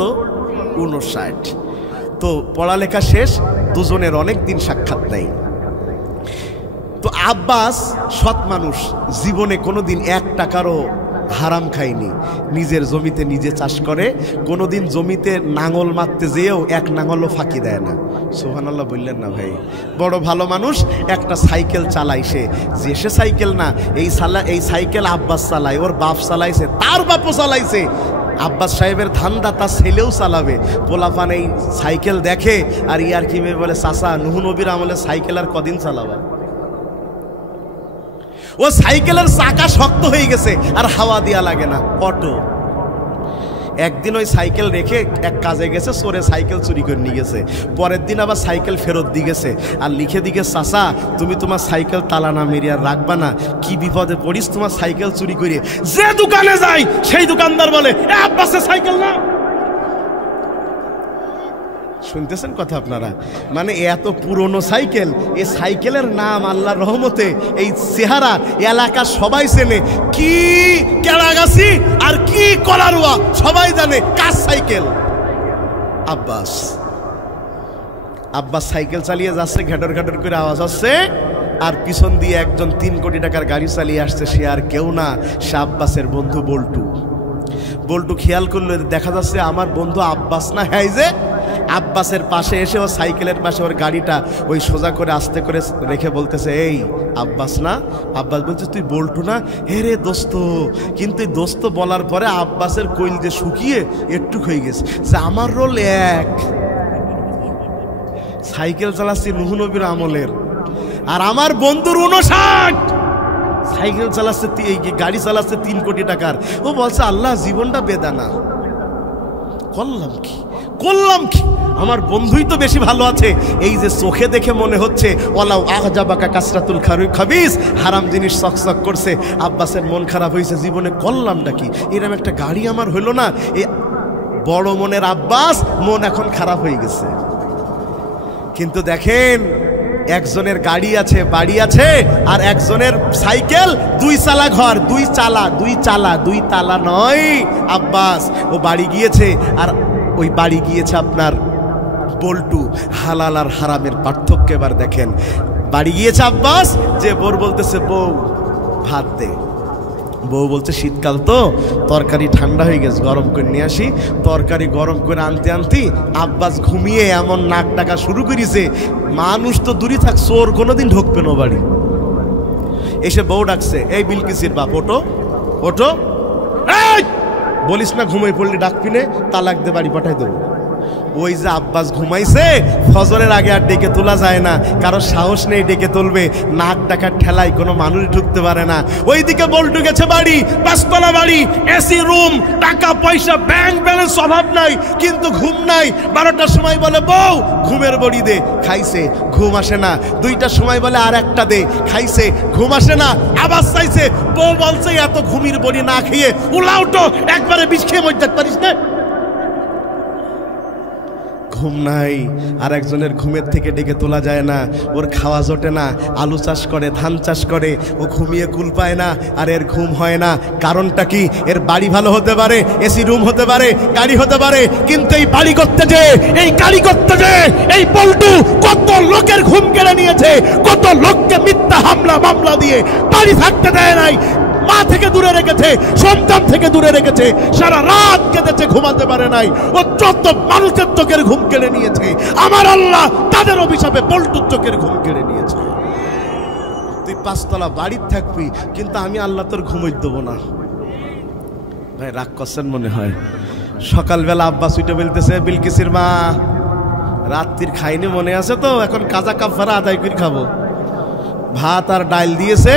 59। তো পড়ালেখা শেষ, 2 জনের অনেক দিন সাক্ষাৎ নেই। তো আব্বাস সৎ মানুষ, জীবনে কোনোদিন 1 টাকারও হারাম খায়নি। নিজের জমিতে নিজে চাষ করে, কোনোদিন জমিতে নাঙল মারতে যেয়েও 1 নাঙলও ফাঁকি দেয় না। সুবহানাল্লাহ বললেন না ভাই? বড় ভালো মানুষ। একটা সাইকেল চালায় সে, যে সে সাইকেল না, এই সাইকেল আব্বাস চালায়, ওর বাপ চালাইছে, তার বাপও চালাইছে। আব্বাস সাহেবের ধান্দা তার ছেলেও চালাবে। পোলাপান এই সাইকেল দেখে আর ইয়ার কি বলে, চাচা নূহ নবীর আমলে সাইকেল আর কদিন চালাবা? ও সাইকেলের চাকা শক্ত হয়ে গেছে আর হাওয়া দিয়া লাগে না। অটো একদিন ওই সাইকেল রেখে এক কাজে গেছে, চোরে সাইকেল চুরি করে নিয়ে গেছে। পরের দিন আবার সাইকেল ফেরত দিয়ে গেছে আর লিখে দিকে, চাচা তুমি তোমার সাইকেল তালা না মেরে আর রাখবা না, কি বিপদে পড়িস তোমার সাইকেল চুরি করে। যে দোকানে যাই সেই দোকানদার বলে আব্বাসের সাইকেল না। শুনতেছেন কথা আপনারা? মানে এত পুরনো সাইকেল, এই সাইকেলের নাম আল্লাহর রহমতে এই চেহারা এলাকার সবাই চেনে। কি কেড়াগাছি আর কি কলারুয়া সবাই জানে কার সাইকেল? আব্বাস। আব্বাস সাইকেল চালিয়ে যাচ্ছে, ঘাটর ঘাটর করে আওয়াজ হচ্ছে, আর পিছন দিয়ে একজন 3 কোটি টাকার গাড়ি চালিয়ে আসছে। সে আর কেউ না, সে আব্বাসের বন্ধু বল্টু। বল্টু খেয়াল করলো, দেখা যাচ্ছে আমার বন্ধু আব্বাস না। হ্যাঁ, যে আব্বাসের পাশে এসে ও সাইকেলের পাশে ওর গাড়িটা ওই সোজা করে আস্তে করে রেখে বলতেছে, এই আব্বাস না? আব্বাস বলছে, তুই বল্টু না? হে রে দোস্ত। কিন্তু এই দোস্ত বলার পরে আব্বাসের কইল যে শুকিয়ে একটু হয়ে গেছে, যে আমার রোল 1। সাইকেল চালাচ্ছি নূহ নবীর আমলের, আর আমার বন্ধুর 59। সাইকেল চালাচ্ছে, গাড়ি চালাচ্ছে 3 কোটি টাকার। ও বলছে আল্লাহ জীবনটা বেদানা, করলাম কি করলাম কি? আমার বন্ধুই তো বেশি ভালো আছে। এই যে চোখে দেখে মনে হচ্ছে ওয়ালাউ আ'জাবাকা কাসরাতুল খাবিস, হারাম জিনিস চকচক করছে। আব্বাসের মন খারাপ হয়েছে, জীবনে করলামটা কি? এরকম একটা গাড়ি আমার হইল না। এই বড় মনের আব্বাস মন এখন খারাপ হয়ে গেছে। কিন্তু দেখেন, একজনের গাড়ি আছে, বাড়ি আছে, আর একজনের সাইকেল, 2 চালা ঘর, 2 তালা নয়। আব্বাস ও বাড়ি গিয়েছে, আর ওই বাড়ি গিয়েছে আপনার বল্টু হালাল আর হারামের পার্থক্য এবার দেখেন। বাড়ি গিয়েছে আব্বাস, যে বউর বলতেছে বউ ভাত দে। বউ বলছে শীতকাল তো তরকারি ঠান্ডা হয়ে গেছে, গরম করে নিয়ে আসি। তরকারি গরম করে আনতে আনতে আব্বাস ঘুমিয়ে এমন নাক ডাকা শুরু করেছে, মানুষ তো দূরে থাক, চোর কোনোদিন ঢুকবে না বাড়ি। এসে বউ ডাকছে, এই বিলকিসের বাপ ওটো ওটো, বলিস না ঘুমাই পড়লি ডাকবি নে, তালাক দে বাড়ি পাঠাই দেবো। ওই যে আব্বাস ঘুমাইছে, ফজরের আগে আর ডেকে তোলা যায় না, কারো সাহস নেই ডেকে তুলবে, নাক ডাকার ঠেলায় কোনো মানুষ ঢুকতে পারে না। ওইদিকে বল্টু গেছে বাড়ি, 5 তলা বাড়ি, এসি রুম, টাকা পয়সা ব্যাংক ব্যালেন্স অভাব নাই, কিন্তু ঘুম নাই। 12টার সময় বলে বউ ঘুমের বড়ি দে, খাইছে, ঘুম আসে না। 2টার সময় বলে আর একটা দে, খাইছে, ঘুম আসে না। আবার চাইছে, বউ বলছে এত ঘুমের বড়ি না খেয়ে উলাউটো একবারে বিষ খেয়ে মরতে পারিস না। ঘুম নাই, আর একজনের ঘুমের থেকে ডেকে তোলা যায় না, ওর খাওয়া জোটে না, আলু চাষ করে, ধান চাষ করে, ও ঘুমিয়ে কুল পায় না, আর এর ঘুম হয় না। কারণটা কি? এর বাড়ি ভালো হতে পারে, এসি রুম হতে পারে, গাড়ি হতে পারে, কিন্তু এই বাড়ি করতে যে, এই গাড়ি করতে যে এই বল্টু কত লোকের ঘুম কেড়ে নিয়েছে, কত লোককে মিথ্যা হামলা মামলা দিয়ে বাড়ি থাকতে দেয় নাই, মা থেকে দূরে রেখেছে, সন্তান থেকে দূরে রেখেছে, সারা রাত কেঁদেছে, ঘুমাতে পারে নাই। ও যত মানুষের চোখের ঘুম কেড়ে নিয়েছে, আমার আল্লাহ তাদের অভিশাপে বল্টুর চোখের ঘুম কেড়ে নিয়েছে। তুই 5 তলা বাড়ির থাকবি, কিন্তু আমি আল্লাহ তোর ঘুমই দেবো না। ভাই রাগ করছেন মনে হয়। সকালবেলা আব্বাস উঠে বলতেছে, বিলকিসের মা রাত্রির খাইনি মনে আছে তো, এখন কাজা কাফারা আদায় করে খাবো। ভাত আর ডাইল দিয়েছে,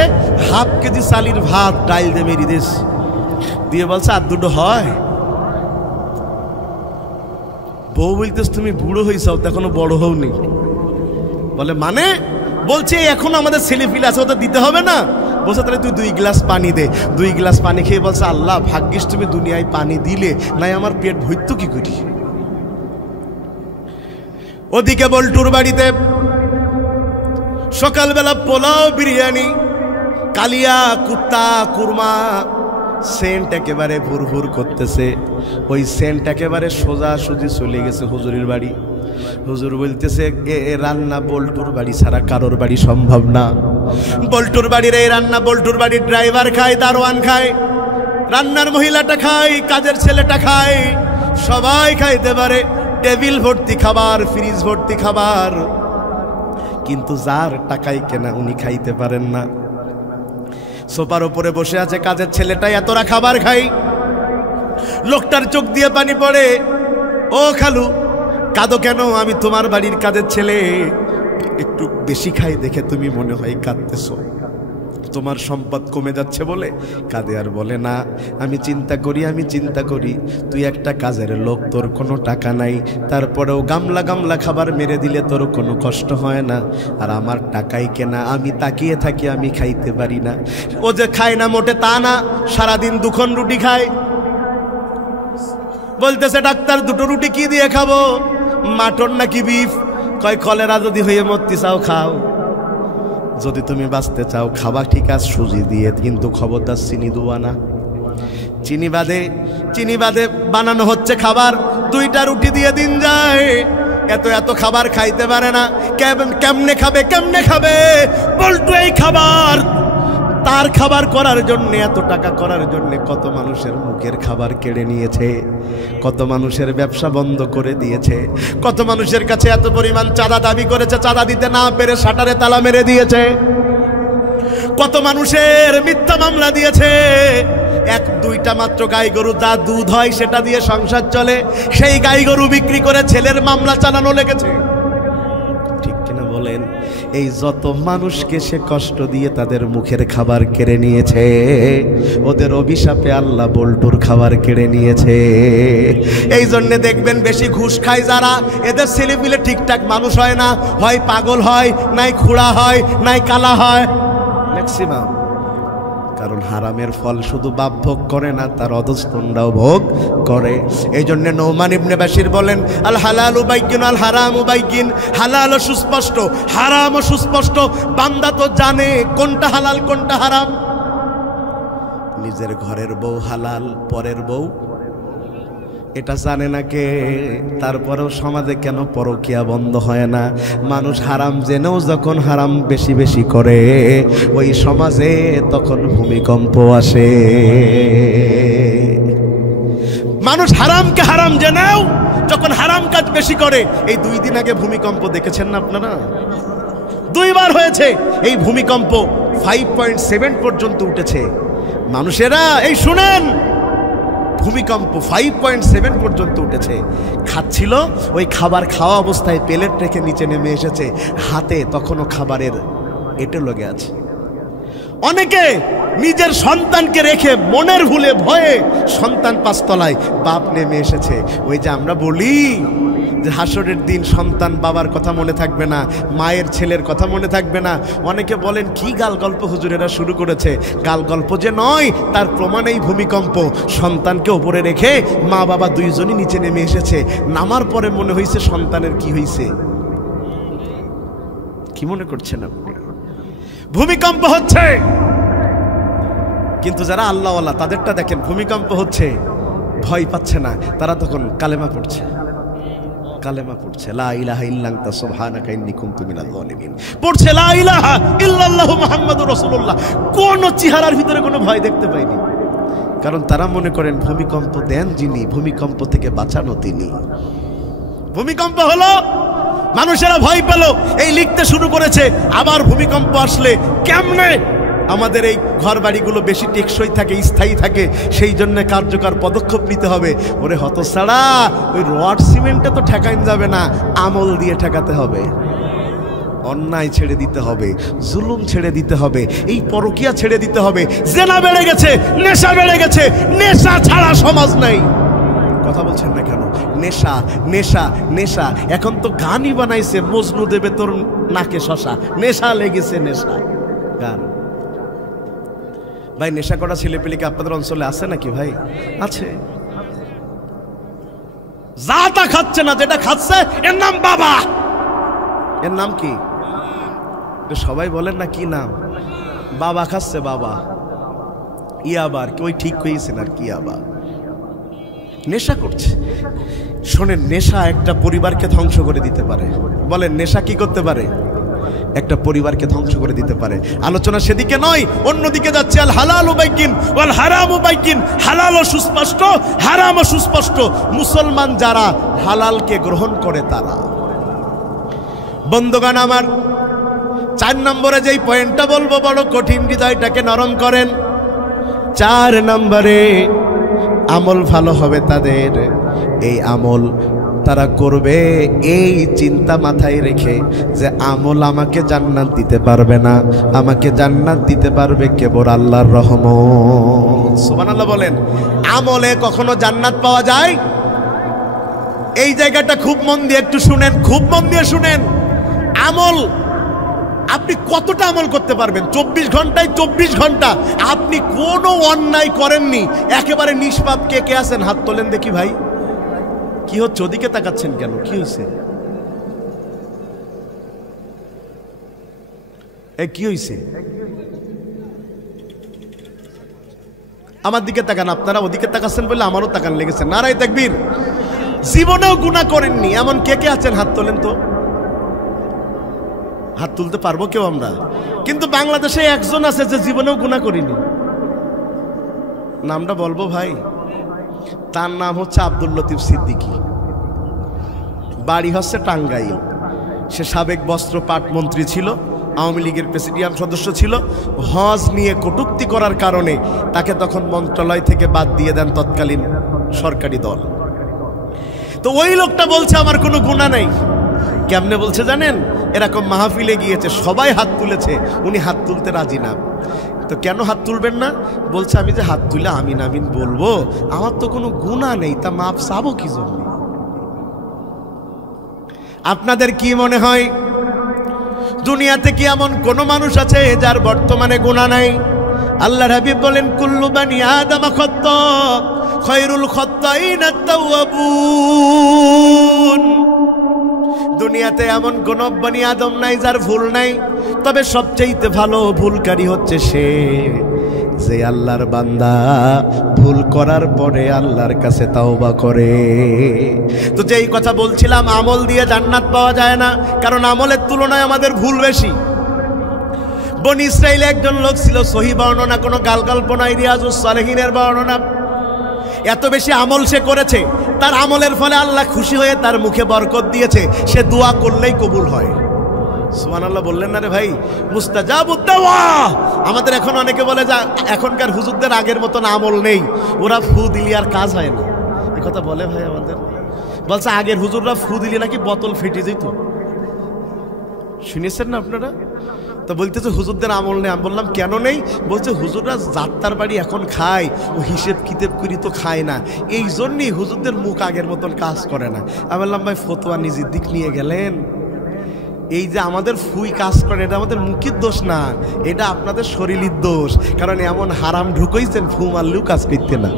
হাফ কেজি চালির ভাত ডাইল দিয়ে মেরি দিস দিয়ে বলছে আর দুটো হয়। বউ বলতেছ তুমি বুড়ো হয়েছাও, এখনো বড় হওনি। বলে মানে? বলছে এখন আমাদের ছেলে পিলে আছে, ওটা দিতে হবে না। বলছে তাহলে তুই 2 গ্লাস পানি দে। 2 গ্লাস পানি খেয়ে বলছে আল্লাহ ভাগ্যিস তুমি দুনিয়ায় পানি দিলে, নাই আমার পেট ভরতো কি করি। ওদিকে বল্টুর বাড়িতে সকালবেলা পোলাও, বিরিয়ানি, কালিয়া, কুত্তা, কুরমা, সেন্ট একেবারে ভুরভুর করতেছে। ওই সেন্ট একেবারে সোজা সুজি চলে গেছে হুজুরের বাড়ি। হুজুর বলতেছে এ রান্না বল্টুর বাড়ি ছাড়া কারোর বাড়ি সম্ভব না। বল্টুর বাড়ির এই রান্না বল্টুর বাড়ির ড্রাইভার খায়, দারোয়ান খায়, রান্নার মহিলাটা খায়, কাজের ছেলেটা খায়, সবাই খাইতে পারে। টেবিল ভর্তি খাবার, ফ্রিজ ভর্তি খাবার, কিন্তু যার টাকায় কেনা উনি খাইতে পারেন না। সোফার উপরে বসে আছে কাজের ছেলেটাই এতটা খাবার খাই। লোকটার চোখ দিয়ে পানি পড়ে। ও খালু কাঁদো কেন? আমি তোমার বাড়ির কাজের ছেলে, একটু বেশি খাই দেখে তুমি মনে হয় কাঁদতেছো, তোমার সম্পদ কমে যাচ্ছে বলে কাঁদে। আর বলে না আমি চিন্তা করি তুই একটা কাজের লোক, তোর কোনো টাকা নাই, তারপরেও গামলা গামলা খাবার মেরে দিলে তোর কোনো কষ্ট হয় না, আর আমার টাকাই কেনা, আমি তাকিয়ে থাকি, আমি খাইতে পারি না। ও যে খায় না মোটে তা না, সারাদিন 2খন রুটি খায়। বলতেছে ডাক্তার 2টো রুটি কি দিয়ে খাবো? মাটন নাকি বিফ? কয় কলেরা যদি হয়ে মরতে চাও খাও, যদি তুমি বাঁচতে চাও খাবা ঠিক আছে সুজি দিয়ে, কিন্তু খবরদার চিনি দেওয়া না। চিনি বাদে বানানো হচ্ছে খাবার, 2টা রুটি দিয়ে দিন যায়। এত খাবার খাইতে পারে না, কেমনে খাবে? বল্টু এই খাবার, তার খাবার করার জন্য, এত টাকা করার জন্য কত মানুষের মুখের খাবার কেড়ে নিয়েছে, কত মানুষের ব্যবসা বন্ধ করে দিয়েছে, কত মানুষের কাছে এত পরিমাণ চাঁদা দাবি করেছে, চাঁদা দিতে না পেরে শাটারে তালা মেরে দিয়েছে, কত মানুষের মিথ্যা মামলা দিয়েছে। 1-2টা মাত্র গাই গরু যা দুধ হয় সেটা দিয়ে সংসার চলে, সেই গাই গরু বিক্রি করে ছেলের মামলা চালানো লেগেছে। ঠিক কিনা বলেন? এই যত মানুষকে সে কষ্ট দিয়ে তাদের মুখের খাবার কেড়ে নিয়েছে, ওদের অভিশাপে আল্লাহ বল্টুর খাবার কেড়ে নিয়েছে। এই জন্যে দেখবেন বেশি ঘুষ খায় যারা, এদের ছেলেপিলে ঠিকঠাক মানুষ হয় না, হয় পাগল হয়, নাই খুড়া হয়, নাই কালা হয়, ম্যাক্সিমাম। কারণ হারামের ফল শুধু বাপ ভোগ করে না, তার অধস্তনরাও ভোগ করে। এই জন্য নৌমান ইবনে বাশির বলেন আল হালালু বাইয়িন আল হারামু বাইয়িন, হালাল সুস্পষ্ট, হারাম সুস্পষ্ট। বান্দা তো জানে কোনটা হালাল কোনটা হারাম। নিজের ঘরের বউ হালাল, পরের বউ এটা জানে না কে। তারপরেও সমাজে কেন পরকীয়া বন্ধ হয় না? মানুষ হারাম জেনেও যখন হারাম বেশি বেশি করে, ওই সমাজে তখন ভূমিকম্প আসে। মানুষ হারামকে হারাম জেনেও যখন হারাম কাজ বেশি করে, এই 2 দিন আগে ভূমিকম্প দেখেছেন না আপনারা? 2 বার হয়েছে এই ভূমিকম্প, 5.7 পর্যন্ত উঠেছে। মানুষেরা এই শুনেন, ভূমিকম্প 5.7 পর্যন্ত উঠেছে। খাচ্ছিল, ওই খাবার খাওয়া অবস্থায় প্লেট রেখে নিচে নেমে এসেছে, হাতে তখনও খাবারের এঁটো লেগে আছে। অনেকে নিজের সন্তানকে রেখে মনের ভুলে ভয়ে সন্তান 5 তলায়, বাপ নেমে এসেছে। ওই যে আমরা বলি যে হাসরের দিন সন্তান বাবার কথা মনে থাকবে না, মায়ের ছেলের কথা মনে থাকবে না। অনেকে বলেন কি গাল গল্প হুজুরেরা শুরু করেছে। গাল গল্প যে নয়, তার প্রমাণ এই ভূমিকম্প। সন্তানকে ওপরে রেখে মা বাবা 2 জনই নিচে নেমে এসেছে। নামার পরে মনে হয়েছে সন্তানের কি হয়েছে। কি মনে করছেন আপনি? ভূমিকম্প হচ্ছে, কিন্তু যারা আল্লাহওয়ালা তাদেরটা দেখেন, ভূমিকম্প হচ্ছে ভয় পাচ্ছে না, তারা তখন কালেমা পড়ছে। কালেমা পড়ছে, লা ইলাহা ইল্লা আনতা সুবহানাকা ইন্নী কুনতু মিনাজ জালিমিন পড়ছে, লা ইলাহা ইল্লাল্লাহু মুহাম্মাদুর রাসূলুল্লাহ। কোন চেহারার ভিতরে কোনো ভয় দেখতে পাইনি, কারণ তারা মনে করেন ভূমিকম্প দেন যিনি, ভূমিকম্প থেকে বাঁচানো তিনি। ভূমিকম্প হলো, মানুষেরা ভয় পেল, এই লিখতে শুরু করেছে আবার ভূমিকম্প আসলে কেমনে আমাদের এই ঘর বাড়িগুলো বেশি টেকসই থাকে, স্থায়ী থাকে, সেই জন্য কার্যকর পদক্ষেপ নিতে হবে। ওরে হতছাড়া, ওই রড সিমেন্টে তো ঠেকাইন যাবে না, আমল দিয়ে ঠেকাতে হবে। অন্যায় ছেড়ে দিতে হবে, জুলুম ছেড়ে দিতে হবে, এই পরকীয়া ছেড়ে দিতে হবে। জেনা বেড়ে গেছে, নেশা বেড়ে গেছে, নেশা ছাড়া সমাজ নাই। কথা বলছেন না কেন? নেশা নেশা নেশা। এখন তো গানই বানাইছে, মজনু দেবে তোর নাকে শশা, নেশা লেগেছে, নেশা গান। ভাই নেশা করা ছেলেপেলে কি আপনাদের অঞ্চলে আছে নাকি? ভাই আছে। যা তা খাচ্ছে না, যেটা খাচ্ছে এর নাম বাবা। এর নাম কি? সবাই বলেন না কি নাম? বাবা খাচ্ছে, বাবা। ইয়াবার ওই ঠিক হয়েছেন আর কি, আবার নেশা করছে। শোনেন, নেশা একটা পরিবারকে ধ্বংস করে দিতে পারে। বলেন নেশা কি করতে পারে? একটা পরিবারকে ধ্বংস করে দিতে পারে। আলোচনা সেদিকে নয়, অন্যদিকে যাচ্ছে। আল হালালু বাইয়িন ওয়াল হারামু বাইয়িন। হালালও সুস্পষ্ট, হারামও সুস্পষ্ট। মুসলমান যারা হালালকে গ্রহণ করে তারা। বন্ধুগণ আমার, 4 নম্বরে যেই পয়েন্টটা বলবো, বড় কঠিন, হৃদয়টাকে নরম করেন। 4 নম্বরে আমল ভালো হবে তাদের। এই আমল তারা করবে এই চিন্তা মাথায় রেখে যে আমল আমাকে জান্নাত দিতে পারবে না, আমাকে জান্নাত দিতে পারবে কেবল আল্লাহর রহমত। সুবহানাল্লাহ বলেন। আমলে কখনো জান্নাত পাওয়া যায়? এই জায়গাটা খুব মন দিয়ে একটু শুনেন, খুব মন দিয়ে শুনেন। আমল আপনি কতটা আমল করতে পারবেন? 24 ঘন্টায় 24 ঘন্টা আপনি কোনো অন্যায় করেননি, একেবারে নিষ্পাপ। কে কে আছেন হাত তোলেন দেখি ভাই। কি হচ্ছে? ওদিকে তাকাচ্ছেন কেন? কি হয়েছে? কি হয়েছে? আমার দিকে তাকান। আপনারা ওদিকে তাকাচ্ছেন বলে আমারও তাকান লেগেছে। নারায়ে তাকবীর। জীবনেও গুনাহ করেননি এমন কে কে আছেন হাত তোলেন তো। হাত তুলতে পারবো কেউ আমরা? কিন্তু বাংলাদেশে একজন আছে যে জীবনেও গুনাহ করিনি। নামটা বলবো ভাই? তার নাম হচ্ছে আব্দুল লতিফ সিদ্দিকী। বাড়ি হচ্ছে টাঙ্গাইল। সে সাবেক বস্ত্র পাট মন্ত্রী ছিল, আওয়ামী লীগের প্রেসিডিয়াম সদস্য ছিল। হজ নিয়ে কটূক্তি করার কারণে তাকে তখন মন্ত্রণালয় থেকে বাদ দিয়ে দেন তৎকালীন সরকারি দল। তো ওই লোকটা বলছে আমার কোনো গুনাহ নেই। কেমনে বলছে জানেন? এরকম মাহফিলে গিয়েছে, সবাই হাত তুলেছে, উনি হাত তুলতে রাজি না। তো কেন হাত তুলবেন না? বলছে আমি যে হাত তুলে আমিন আমিন বলবো, আমার তো কোনো গুনাহ নেই, তা মাপ চাবো কি জন্য? আপনাদের কি মনে হয় দুনিয়াতে কি এমন কোন মানুষ আছে যার বর্তমানে গুনাহ নাই? আল্লাহর হাবিব বলেন কুল্লু বানি আদম খাত্তা খায়রুল খাত্তাইন আত-তাওয়াবুন। দুনিয়াতে এমন কোন বনি আদম নাই যার ভুল নাই, তবে সবচেয়ে ভালো ভুলকারী হচ্ছে সে যে আল্লাহর বান্দা ভুল করার পরে আল্লাহর কাছে তাওবা করে। তো যেই কথা বলছিলাম, আমল দিয়ে জান্নাত পাওয়া যায় না, কারণ আমলের তুলনায় আমাদের ভুল বেশি। বনি ইসরাইলে একজন লোক ছিল, সহিহ বর্ণনা, কোনো গালগল্পনা, রিয়াজুস সালেহিনের বর্ণনা। এত বেশি আমল সে করেছে, তার আমলের ফলে আল্লাহ খুশি হয়ে তার মুখে বরকত দিয়েছে, সে দোয়া করলেই কবুল হয়। সুবহানাল্লাহ বললেন না রে ভাই? মুস্তাজাবুদ দাওয়া। আমাদের এখন অনেকে বলে যে এখনকার হুজুরদের আগের মতন আমল নেই, ওরা ফু দিলি আর কাজ হয় না। এই কথা বলে ভাই আমাদের, বলছে আগের হুজুররা ফু দিলি নাকি বোতল ফেটে যেত। শুনেছেন না আপনারা? তো বলতেছে হুজুরদের আমল নেই। আমি বললাম কেন নেই? বলছে হুজুররা যাত্রার বাড়ি এখন খায়, ও হিসেব কিতাব করি তো খায় না, এই জন্যই হুজুরদের মুখ আগের মতন কাজ করে না। আমি বললাম ভাই ফতোয়া নিজের দিক নিয়ে গেলেন। এই যে আমাদের ফুই কাজ করে, এটা আমাদের মুখের দোষ না, এটা আপনাদের শরীরের দোষ, কারণ এমন হারাম ঢুকাইছেন ফু মারলেও কাজ করতে না।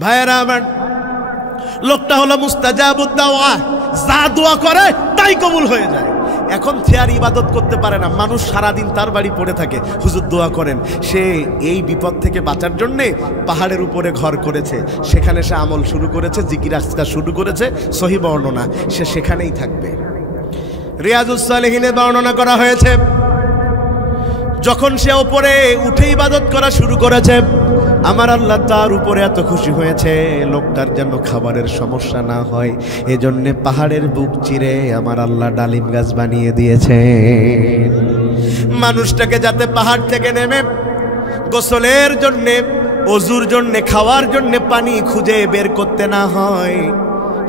ভাইয়েরা আমার, লোকটা হলো মুস্তাজাবুদ দাওয়া, যা দোয়া করে তাই কবুল হয়ে যায়। এখন সে আর ইবাদত করতে পারে না, মানুষ সারাদিন তার বাড়ি পড়ে থাকে, হুজুর দোয়া করেন। সে এই বিপদ থেকে বাঁচার জন্যে পাহাড়ের উপরে ঘর করেছে, সেখানে সে আমল শুরু করেছে, জিকির আজকার শুরু করেছে, সহিহ বর্ণনা, সে সেখানেই থাকবে। রিয়াজুস সালেহিনে বর্ণনা করা হয়েছে, যখন সে উপরে উঠে ইবাদত করা শুরু করেছে, আমার আল্লাহ তার উপরে এত খুশি হয়েছে, লোকটার যেন খাবারের সমস্যা না হয়, এজন্যে পাহাড়ের বুক চিরে আমার আল্লাহ ডালিম গাছ বানিয়ে দিয়েছে। মানুষটাকে যাতে পাহাড় থেকে নেমে গোসলের জন্যে, ওযুর জন্যে, খাওয়ার জন্যে পানি খুঁজে বের করতে না হয়,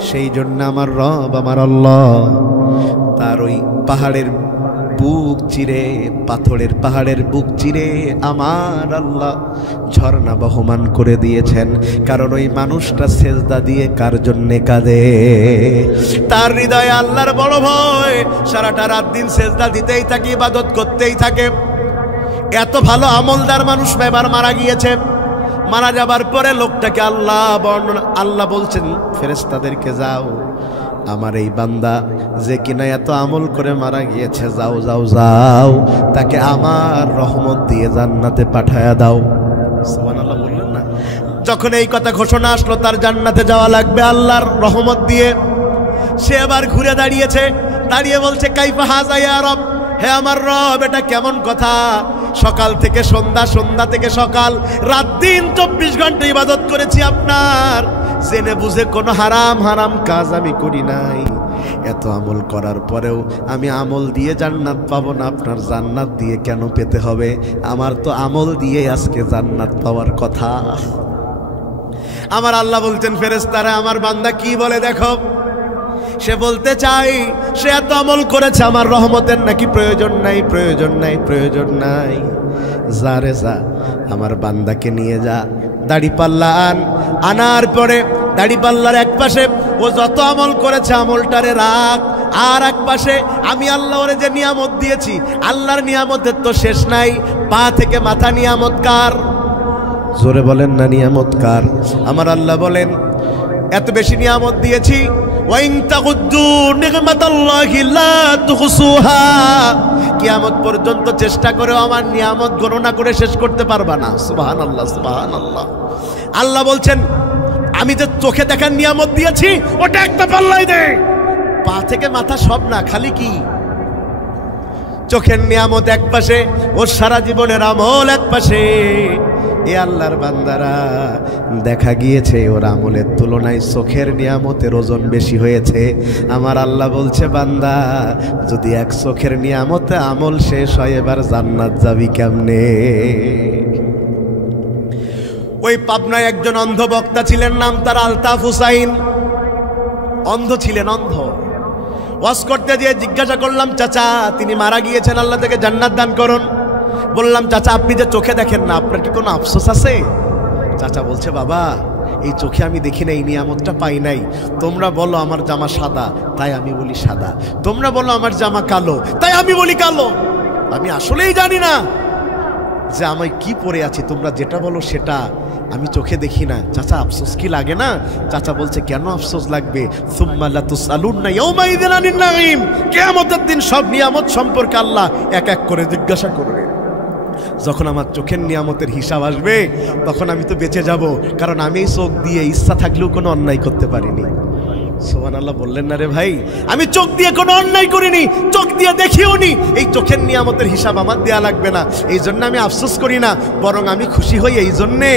সেই জন্য আমার রব, আমার আল্লাহ তার ওই পাহাড়ের বুক চিরে, পাথরের পাহাড়ের বুক চিরে আমার আল্লাহ ঝর্ণা বহমান করে দিয়েছেন। কারণ ওই মানুষটা সেজদা দিয়ে কার জন্যে কাঁদে? তার হৃদয়ে আল্লাহর বড় ভয়, সারাটা রাত দিন সেজদা দিতেই থাকে, ইবাদত করতেই থাকে। এত ভালো আমলদার মানুষ এবার মারা গিয়েছে। মারা যাবার পরে লোকটাকে আল্লাহ বলছেন ফেরেশতাদেরকে, যাও আমার এই বান্দা যে কিনা এত আমল করে মারা গিয়েছে, যাও যাও যাও, তাকে আমার রহমত দিয়ে জান্নাতে পাঠায়া দাও। সুবহানাল্লাহ বললেন না? যখন এই কথা ঘোষণা আসলো তার জান্নাতে যাওয়া লাগবে আল্লাহর রহমত দিয়ে, সে আবার ঘুরে দাঁড়িয়েছে, দাঁড়িয়ে বলছে কাইফা হাযা ইয়া রব, হে আমার রব এটা কেমন কথা? সকাল থেকে সন্ধ্যা, সন্ধ্যা থেকে সকাল, রাত দিন 24 ঘন্টা ইবাদত করেছি আপনার, জেনে বুঝে কোনো হারাম হারাম কাজ আমি করি নাই। এত আমল করার পরেও আমি আমল দিয়ে জান্নাত পাবো না, আপনার জান্নাত দিয়ে কেন পেতে হবে? আমার তো আমল দিয়ে আজকে জান্নাত পাওয়ার কথা। আমার আল্লাহ বলছেন ফেরেশতারা আমার বান্দা কি বলে দেখো। সে বলতে চাই সে এত আমল করেছে, আমার রহমতের নাকি প্রয়োজন নাই, প্রয়োজন নাই, প্রয়োজন নাই। যা রে যা, আমার বান্দাকে নিয়ে যা, দাড়িপাল্লা আনার পরে দাড়িপাল্লার এক পাশে ও যত আমল করেছে আমলটারে রাখ, আর এক পাশে আমি আল্লাহ ওরে যে নিয়ামত দিয়েছি, আল্লাহর নিয়ামতের তো শেষ নাই। পা থেকে মাথা নিয়ামত কার? জোরে বলেন না নিয়ামত কার? আমার আল্লাহ বলেন এত বেশি নিয়ামত দিয়েছি, ওয়াইন তাগুদ্দু নি'মাতাল্লাহি লা তুহসুহা, কিয়ামত পর্যন্ত চেষ্টা করেও আমার নিয়ামত গণনা করে শেষ করতে পারবা না। সুবহানাল্লাহ, সুবহানাল্লাহ। আল্লাহ বলছেন আমি যে চোখে দেখার নিয়ামত দিয়েছি ওটা একটা পাল্লাই দে, পা থেকে মাথা সব না, খালি কি চোখের নিয়ামত এক পাশে, ওর সারা জীবনের আমল এক পাশে। এ আল্লাহর বান্দারা, দেখা গিয়েছে ওর আমলের তুলনায় চোখের নিয়ামতের ওজন বেশি হয়েছে। আমার আল্লাহ বলছে বান্দা যদি এক চোখের নিয়ামতে আমল শেষ হয় এবার জান্নাত যাবি কেমনে? ওই পাবনায় একজন অন্ধ বক্তা ছিলেন, নাম তার আলতাফ হুসাইন। অন্ধ ছিলেন, অন্ধ। ওয়াজ করতে গিয়ে জিজ্ঞাসা করলাম চাচা তিনি মারা গিয়েছেন, আল্লাহ থেকে জান্নাত দান করুন। বললাম চাচা আপনি যে চোখে দেখেন না, আপনার কি কোনো আফসোস আছে? চাচা বলছে বাবা এই চোখে আমি দেখি না, এই নিয়ামতটা পাই নাই। তোমরা বলো আমার জামা সাদা, তাই আমি বলি সাদা। তোমরা বলো আমার জামা কালো, তাই আমি বলি কালো। আমি আসলেই জানি না। যে আমি কি পড়ে আছি, তোমরা যেটা বলো সেটা আমি চোখে দেখি না। চাচা আফসোস কি লাগে না? চাচা বলছে কেন আফসোস লাগবে? সুম্মা লাতুসআলুন্না ইয়াওমাইযিন আনিন নাঈম, কিয়ামতের দিন সব নিয়ামত সম্পর্কে আল্লাহ এক এক করে জিজ্ঞাসা করবে। যখন আমার চোখের নিয়ামতের হিসাব আসবে তখন আমি তো বেঁচে যাব, কারণ আমি এই চোখ দিয়ে ইচ্ছা থাকলেও কোনো অন্যায় করতে পারিনি। সুবহানাল্লাহ বললেন না রে ভাই? আমি চোখ দিয়ে কোনো অন্যায় করিনি, চোখ দিয়ে দেখিও নি। এই চোখের নিয়ামতের হিসাব আমার দেয়া লাগবে না, এই জন্য আমি আফসোস করি না, বরং আমি খুশি হই এই জন্যে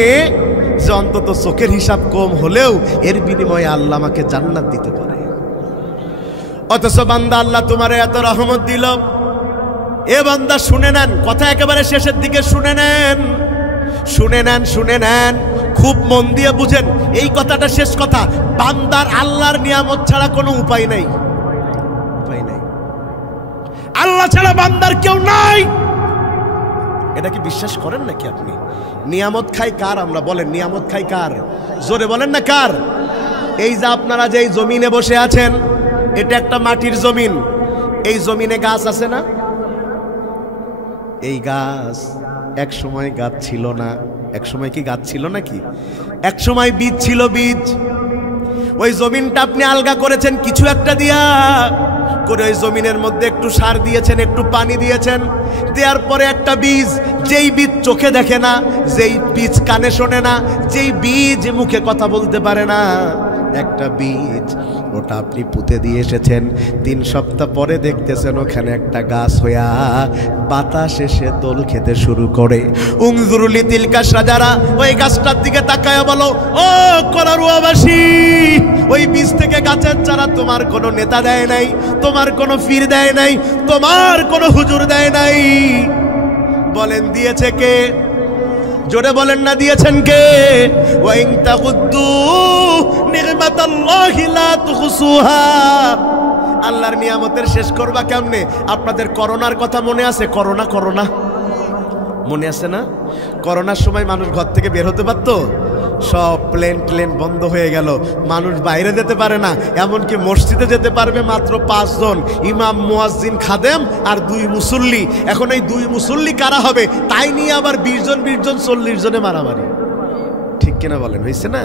যে অন্তত চোখের হিসাব কম হলেও এর বিনিময়ে আল্লাহ আমাকে জান্নাত দিতে পারে। অথচ বান্দা আল্লাহ তোমারে এত রহমত দিল, এ বান্দা শুনে নেন, কথা একেবারে শেষের দিকে শুনে নেন, শুনে নেন, শুনে নেন, খুব মন দিয়ে বুঝেন এই কথাটা, শেষ কথা। বান্দার আল্লাহর নিয়ামত ছাড়া কোনো উপায় নাই, উপায় নাই। আল্লাহ ছাড়া বান্দার কেউ নাই। এটা কি বিশ্বাস করেন নাকি আপনি? নিয়ামত খাই কার আমরা? বলেন নিয়ামত খাই কার? জোরে বলেন না কার? এই যে আপনারা যে জমিনে বসে আছেন, এটা একটা মাটির জমিন। এই জমিনে গাছ আছে না? এই গাছ এক সময় গাছ ছিল না। এক সময় কি গাছ ছিল নাকি? এক সময় বীজ ছিল, বীজ। ওই জমিনটা আপনি আলগা করেছেন কিছু একটা দিয়া করে, ওই জমিনের মধ্যে একটু সার দিয়েছেন, একটু পানি দিয়েছেন, দেওয়ার পরে একটা বীজ, যেই বীজ চোখে দেখে না, যেই বীজ কানে শোনে না, যেই বীজ মুখে কথা বলতে পারে না, একটা বীজ, ওটা আপনি পুঁতে দিয়ে এসেছেন। 3 সপ্তাহ পরে দেখতেছেন ওখানে একটা গাছ হইয়া বাতাস এসে দোল খেতে শুরু করে। উনজুরুলি তিলকা সাজারা, ওই গাছটার দিকে তাকায়া বলো, ও কলারুয়াবাসী, ওই বীজ থেকে গাছের চারা তোমার কোনো নেতা দেয় নাই, তোমার কোনো পীর দেয় নাই, তোমার কোনো হুজুর দেয় নাই। বলেন দিয়েছে কে? জোরে বলেন না দিয়েছেন কে? ওয়াইন তাকুদ্দু নি'মাতাল্লাহি লা তুহসুহা। আল্লাহর নিয়ামতের শেষ করবা কেমনে? আপনাদের করোনার কথা মনে আছে? করোনা মনে আছে না? করোনার সময় মানুষ ঘর থেকে বের হতে পারতো? সব প্লেন বন্ধ হয়ে গেল, মানুষ বাইরে যেতে পারে না, এমনকি মসজিদে যেতে পারবে মাত্র 5 জন, ইমাম, মুয়াজ্জিন, খাদেম আর 2 মুসল্লি। এখন এই 2 মুসল্লি কারা হবে? তাই নিয়ে আবার 20 জন 40 জনে মারামারি। ঠিক কিনা বলেন? হয়েছে না?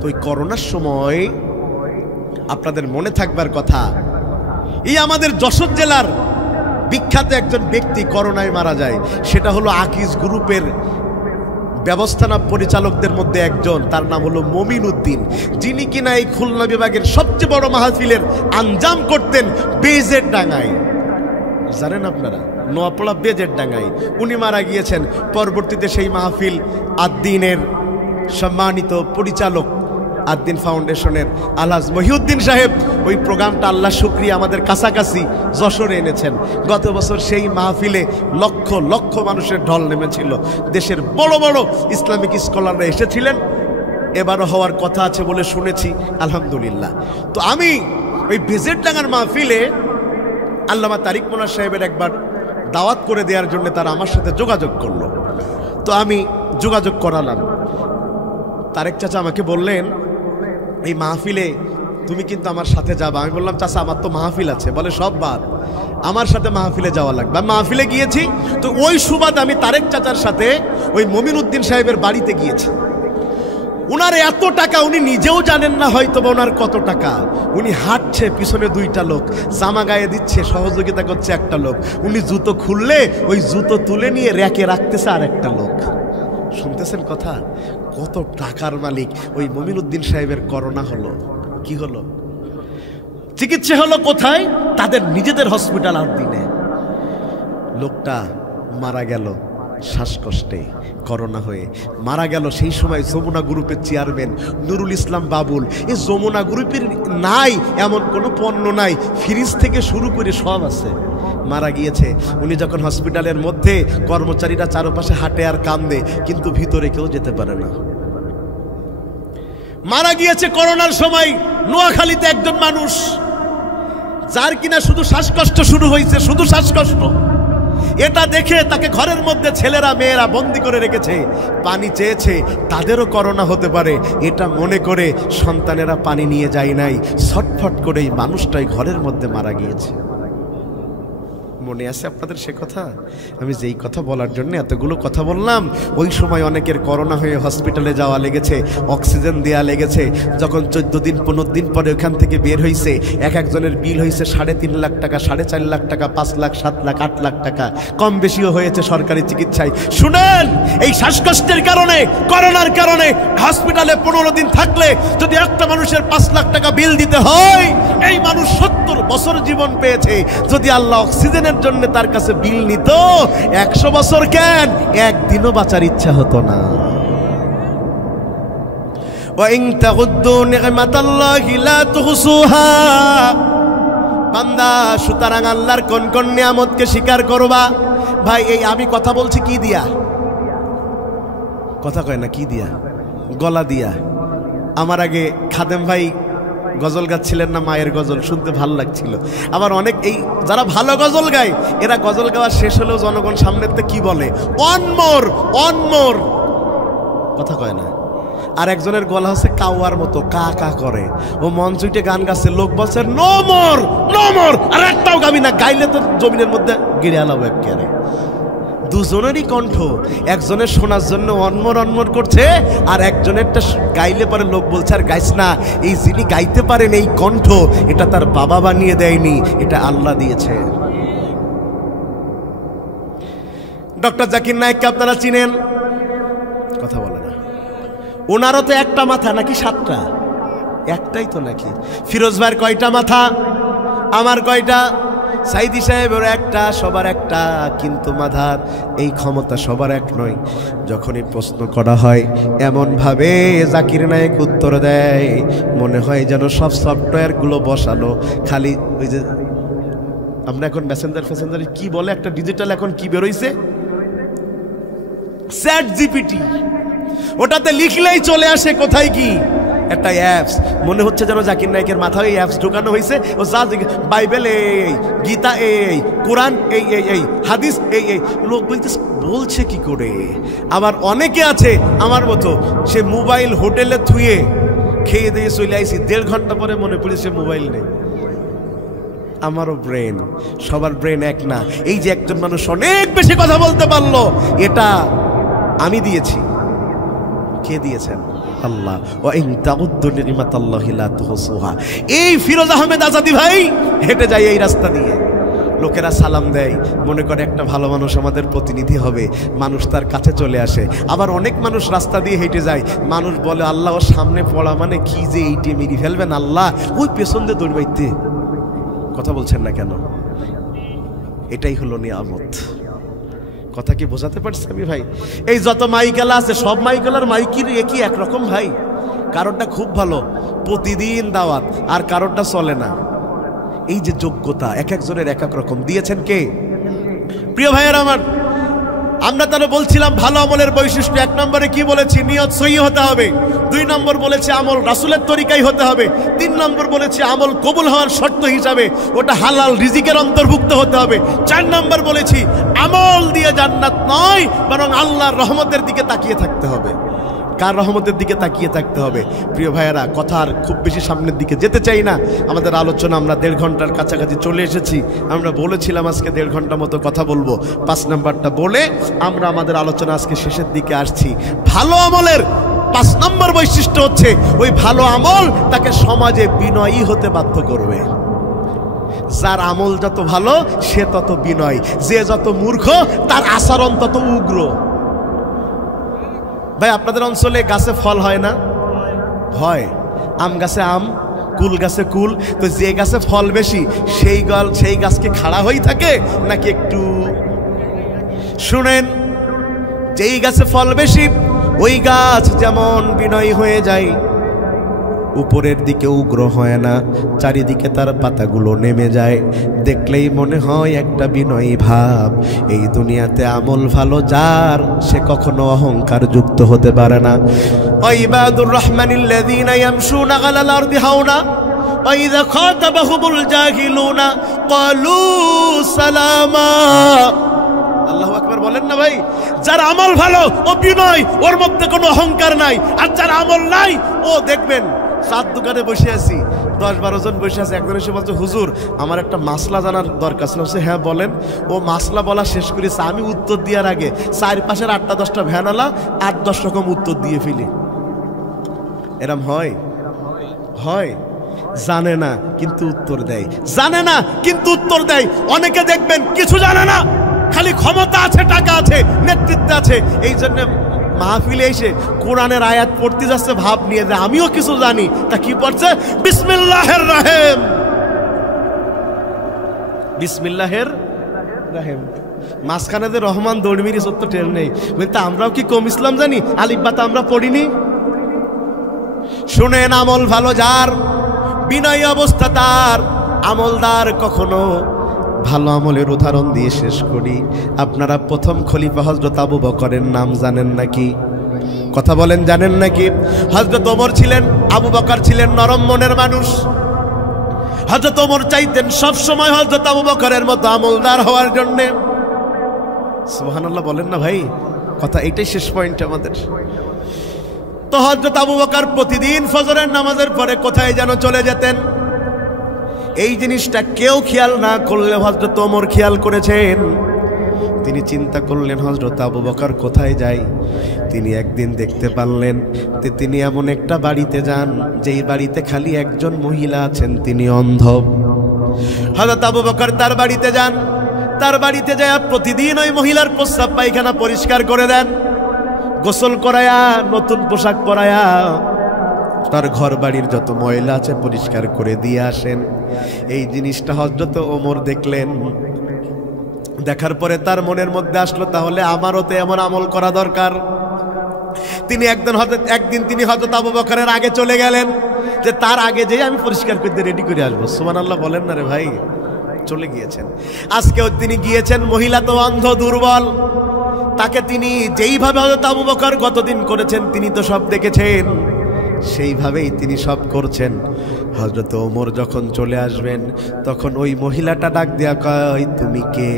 তো ওই করোনার সময় আপনাদের মনে থাকবার কথা, এই আমাদের যশোর জেলার বিখ্যাত একজন ব্যক্তি করোনায় মারা যায়। সেটা হলো আকিজ গ্রুপের ব্যবস্থাপনা পরিচালকদের মধ্যে একজন, তার নাম হলো মমিন উদ্দিন, যিনি কিনা এই খুলনা বিভাগের সবচেয়ে বড় মাহফিলের আঞ্জাম করতেন বেজের ডাঙ্গায়। জানেন আপনারা? নোয়াপাড়া বেজের ডাঙ্গায় উনি মারা গিয়েছেন। পরবর্তীতে সেই মাহফিল আদ্দিনের সম্মানিত পরিচালক, আদ্দিন ফাউন্ডেশনের আলহাজ মহিউদ্দিন সাহেব, ওই প্রোগ্রামটা আল্লাহ শুকরিয়া আমাদের কাছাকাছি যশোরে এনেছেন। গত বছর সেই মাহফিলে লক্ষ লক্ষ মানুষের ঢল নেমেছিল। দেশের বড় বড় ইসলামিক স্কলাররা এসেছিলেন, এবারও হওয়ার কথা আছে বলে শুনেছি, আলহামদুলিল্লাহ। তো আমি ওই বেজের ডাঙ্গার মাহফিলে আল্লামা তারিক মোল্লা সাহেবের একবার দাওয়াত করে দেওয়ার জন্য তারা আমার সাথে যোগাযোগ করলো। তো আমি যোগাযোগ করালাম। তারেক চাচা আমাকে বললেন, এই মাহফিলে তুমি কিন্তু আমার সাথে যাবা। আমি বললাম চাচা আমার তো মাহফিল আছে। বলে সব বাদ, আমার সাথে মাহফিলে যাওয়া লাগবে। আমি মাহফিলে গিয়েছি। তো ওই সুবাদে আমি তারেক চাচার সাথে ওই মমিন উদ্দিন সাহেবের বাড়িতে গিয়েছি। উনার এত টাকা উনি নিজেও জানেন না হয়তো বা ওনার কত টাকা। উনি হাঁটছে, পিছনে 2টা লোক জামা গায়ে দিচ্ছে, সহযোগিতা করছে একটা লোক। উনি জুতো খুললে ওই জুতো তুলে নিয়ে র্যাকে রাখতেছে আর একটা লোক। শুনতেছেন কথা? কত টাকার মালিক। ওই মমিন উদ্দিন সাহেবের করোনা হলো, কি হলো? চিকিৎসা হলো কোথায়? তাদের নিজেদের হসপিটাল। আর দিনে লোকটা মারা গেল শ্বাসকষ্টে, করোনা হয়ে মারা গেল। সেই সময় যমুনা গ্রুপের চেয়ারম্যান নুরুল ইসলাম বাবুল, এই যমুনা গ্রুপের নাই এমন কোনো পণ্য নাই, ফ্রিজ থেকে শুরু করে সব আছে, মারা গিয়েছে। উনি যখন হসপিটালের মধ্যে, কর্মচারীরা চারপাশে হাঁটে আর কান্দে, কিন্তু ভিতরে কেউ যেতে পারে না। মারা গিয়েছে করোনার সময় নোয়াখালীতে একজন মানুষ, যার কিনা শুধু শ্বাসকষ্ট শুরু হয়েছে, শুধু শ্বাসকষ্ট। এটা দেখে তাকে ঘরের মধ্যে ছেলেরা মেয়েরা বন্দি করে রেখেছে, পানি চেয়েছে, তাদেরও করোনা হতে পারে এটা মনে করে সন্তানেরা পানি নিয়ে যায় নাই। ছটফট করে এই মানুষটাই ঘরের মধ্যে মারা গিয়েছে। মনে আছে আপনাদের সে কথা? আমি যেই কথা বলার জন্য এতগুলো কথা বললাম, ওই সময় অনেকের করোনা হয়ে হসপিটালে যাওয়া লেগেছে, অক্সিজেন দেওয়া লেগেছে। যখন 14 দিন 15 দিন পরে ওখান থেকে বের হয়েছে, এক একজনের বিল হয়েছে 3.5 লাখ টাকা, 4.5 লাখ টাকা, 5 লাখ, 7 লাখ, 8 লাখ টাকা, কম বেশিও হয়েছে সরকারি চিকিৎসায়। শুনেন, এই শ্বাসকষ্টের কারণে, করোনার কারণে হসপিটালে 15 দিন থাকলে যদি একটা মানুষের 5 লাখ টাকা বিল দিতে হয়, এই মানুষ 70 বছর জীবন পেয়েছে। যদি আল্লাহ অক্সিজেনের জন্য তার কাছে বিল নিত 100 বছর, কেন একদিনও বাঁচার ইচ্ছা হতো না। ওয়াইন তাগুদ্দু নি'মাতাল্লাহি লা তুহসুহা। বান্দা, সুতরাং আল্লাহর কোন কোন নিয়ামতকে স্বীকার করবা? ভাই, এই আমি কথা বলছি কি দিয়া? কথা কয় না, কি দিয়া? গলা দিয়া। আমার আগে খাদেম ভাই গজল গাচ্ছিলেন না, মায়ের গজল শুনতে ভালো লাগছিল। আবার অনেক এই যারা ভালো গজল গায়, এরা গজল গাওয়া শেষ হলেও জনগণ সামনেতে কি বলে? অনমোর, অনমোর। কথা কয় না। আর একজনের গলা হচ্ছে কাওয়ার মতো, কা কা করে। ও মঞ্চুইটে গান গাচ্ছে, লোক বলছে নো মোর, নো মোর, আর একটাও গাবি না, গাইলে তো জমিনের মধ্যে গিরে আলাবো একেবারে। দুজনেরই কণ্ঠ, একজনের শোনার জন্য অনমর অনমর করছে, আর একজনেরটা গাইলে পরে লোক বলছে আর গাইস না। এই যিনি গাইতে পারেন এই কণ্ঠ, এটা তার বাবা বানিয়ে দেয়নি, এটা আল্লাহ দিয়েছে। ডক্টর জাকির নায়েককে আপনারা চিনেন? কথা বলে না। ওনারও তো একটা মাথা নাকি 7টা? একটাই তো নাকি? ফিরোজ ভাইয়ের কয়টা মাথা? আমার কয়টা? সাইদি সাহেবের একটা, সবার একটা, কিন্তু মাথার এই ক্ষমতা সবার এক নয়। যখনই প্রশ্ন করা হয় এমন ভাবে জাকির নায়েক উত্তর দেয়, মনে হয় যেন সব সফটওয়্যারগুলো বসানো। খালি ওই যে আমরা এখন মেসেঞ্জার কি বলে একটা ডিজিটাল এখন কি বেরোইছে, চ্যাট জিপিটি, ওটাতে লিখলেই চলে আসে কোথায় কি একটা অ্যাপস। মনে হচ্ছে যেন জাকির নায়েকের মাথায় এই অ্যাপস ঢোকানো হয়েছে। ও যা বাইবেল এই, গীতা এই, কোরআন এই এই এই, হাদিস এই এই, লোক বলছে কি করে। আবার অনেকে আছে আমার মতো, সে মোবাইল হোটেলে থুয়ে খেয়ে দিয়ে চলে আইসি, 1.5 ঘন্টা পরে মনে পড়েছে মোবাইল নেই। আমারও ব্রেন, সবার ব্রেন এক না। এই যে একজন মানুষ অনেক বেশি কথা বলতে পারলো, এটা আমি দিয়েছি। কে দিয়েছেন? আল্লাহ। ওয়াইন তাউদ্দু নি'মাতাল্লাহি লা তুহসুহা। এই ফিরোজ আহমেদ আজাদি ভাই হেঁটে যায় এই রাস্তা দিয়ে, লোকেরা সালাম দেয়, মনে করে একটা ভালো মানুষ আমাদের প্রতিনিধি হবে, মানুষ তার কাছে চলে আসে। আবার অনেক মানুষ রাস্তা দিয়ে হেঁটে যায়, মানুষ বলে আল্লাহ ওর সামনে পড়া মানে কি যে এইটে মেরে ফেলবেন আল্লাহ, ওই পেছন দিয়ে দৌড়াইতে। কথা বলছেন না কেন? এটাই হলো নিয়ামত। কথা কি বোঝাতে পারছি আমি ভাই? এই যত মাইকেলা আছে, সব মাইকেলার মাইকির একই একরকম ভাই। কারোরটা খুব ভালো, প্রতিদিন দাওয়াত, আর কারোরটা চলে না। এই যে যোগ্যতা এক একজনের এক এক রকম দিয়েছেন কে? প্রিয় ভাইয়ের আমার, আমরা তাহলে বলছিলাম ভালো আমলের বৈশিষ্ট্য। 1 নম্বরে কি বলেছি? নিয়ত সহি হতে হবে। 2 নম্বর বলেছে আমল রাসূলের তরিকায় হতে হবে। 3 নম্বর বলেছে আমল কবুল হওয়ার শর্ত হিসাবে ওটা হালাল রিজিকের অন্তর্ভুক্ত হতে হবে। 4 নম্বর বলেছি আমল দিয়ে জান্নাত নয়, বরং আল্লাহর রহমতের দিকে তাকিয়ে থাকতে হবে। কার রহমতের দিকে তাকিয়ে থাকতে হবে? প্রিয় ভাইয়েরা, কথা আর খুব বেশি সামনের দিকে যেতে চাই না। আমাদের আলোচনা আমরা 1.5 ঘন্টার কাছাকাছি চলে এসেছি। আমরা বলেছিলাম আজকে 1.5 ঘন্টা মতো কথা বলবো। 5 নাম্বারটা বলে আমরা আমাদের আলোচনা আজকে শেষের দিকে আসছি। ভালো আমলের 5 নম্বর বৈশিষ্ট্য হচ্ছে ওই ভালো আমল তাকে সমাজে বিনয়ী হতে বাধ্য করবে। যার আমল যত ভালো সে তত বিনয়, যে যত মূর্খ তার আচরণ তত উগ্র। ভাই, আপনাদের অঞ্চলে গাছে ফল হয় না? হয়। আম গাছে আম, কুল গাছে কুল। তো যে গাছে ফল বেশি সেই গাছকে খাড়া হয়ে থাকে নাকি একটু? শুনেন, যেই গাছে ফল বেশি ওই গাছ যেমন বিনয়ী হয়ে যায়, উপরের দিকে উগ্র হয় না, চারিদিকে তার পাতাগুলো নেমে যায়, দেখলেই মনে হয় একটা বিনয়ী ভাব। এই দুনিয়াতে আমল ভালো যার, সে কখনো অহংকার যুক্ত হতে পারে না। ইবাদুর রহমানিল্লাযীনা ইয়ামশুনা আলাল আরদি হাওনা ওয়া ইযা খাতাবাহুমুল জাহিলুনা ক্বালু সালামা। আল্লাহু আকবার বলেন না ভাই? যার আমল ভালো ও বিনয়, ওর মধ্যে কোনো অহংকার নাই। আর যার আমল নাই, ও দেখবেন চার দোকানে বসে আছি, 10-12 জন বসে আছে, একজন এসে বলছে হুজুর আমার একটা মাসলা জানার দরকার ছিল। বলছে হ্যাঁ বলেন। ও মাসলা বলা শেষ করেছে, আমি উত্তর দেওয়ার আগে চারপাশের 8-10টা ভ্যানালা 8-10 রকম উত্তর দিয়ে ফেলি। এরম হয়? হয়? জানে না কিন্তু উত্তর দেয়, জানে না কিন্তু উত্তর দেয়। অনেকে দেখবেন কিছু জানে না, খালি ক্ষমতা আছে, টাকা আছে, নেতৃত্ব আছে, এই জন্য মাহফিলে এসে কোরআনের আয়াত পড়তে যাচ্ছে, ভাব নিয়ে যায় আমিও কিছু জানি। তা কি পড়ছে? বিসমিল্লাহির রহিম, বিসমিল্লাহির রহিম। মাঝখানে যে রহমান দৌড়মিরি সত্য টের নেই। বলতে আমরাও কি কম ইসলাম জানি? আলিফ বা তা আমরা পড়িনি? শুনেন, আমল ভালো যার, বিনয়ী অবস্থা তার, আমলদার কখনো ভালো আমলের উদাহরণ দিয়ে শেষ করি। আপনারা প্রথম খলিফা হযরত আবু বকরের নাম জানেন নাকি? কথা বলেন, জানেন নাকি? হযরত ওমর ছিলেন, আবু বকর ছিলেন নরম মনের মানুষ। হযরত ওমর চাইতেন সব সময় হযরত আবু বকরের মতো আমলদার হওয়ার জন্য। সুবহানাল্লাহ বলেন না ভাই? কথা এটাই শেষ পয়েন্ট আমাদের। তো হযরত আবু বকর প্রতিদিন ফজরের নামাজের পরে কোথায় যেন চলে যেতেন। এই জিনিসটা কেউ খেয়াল না করলে হযরত ওমর খেয়াল করেছেন। তিনি চিন্তা করলেন হযরত আবু বকর কোথায় যায়। তিনি একদিন দেখতে পারলেন যে তিনি এমন একটা বাড়িতে যান যেই বাড়িতে খালি একজন মহিলা আছেন, তিনি অন্ধ। হযরত আবু বকর তার বাড়িতে যান, তার বাড়িতে যায় প্রতিদিন ওই মহিলার প্রস্রাব পায়খানা পরিষ্কার করে দেন, গোসল করায়া, নতুন পোশাক পরায়া তার ঘর বাড়ির যত ময়লা আছে পরিষ্কার করে দিয়ে আসেন। এই জিনিসটা হযরত ওমর দেখলেন। দেখার পরে তার মনের মধ্যে আসলো তাহলে আমারও তো এমন আমল করা দরকার। তিনি একদিন তিনি হযরত আবু বকরের আগে চলে গেলেন, যে তার আগে যেই আমি পরিষ্কার করতে রেডি করে আসবো। সুবহানাল্লাহ বলেন না রে ভাই? চলে গিয়েছেন। আজকেও তিনি গিয়েছেন, মহিলা তো অন্ধ, দুর্বল, তাকে তিনি যেইভাবে হযরত আবু বকর গতদিন করেছেন তিনি তো সব দেখেছেন, সেইভাবেই তিনি সব করছেন। হযরত ওমর যখন চলে আসবেন তখন ওই মহিলাটা ডাক দেয়া কয়, তুমি কে?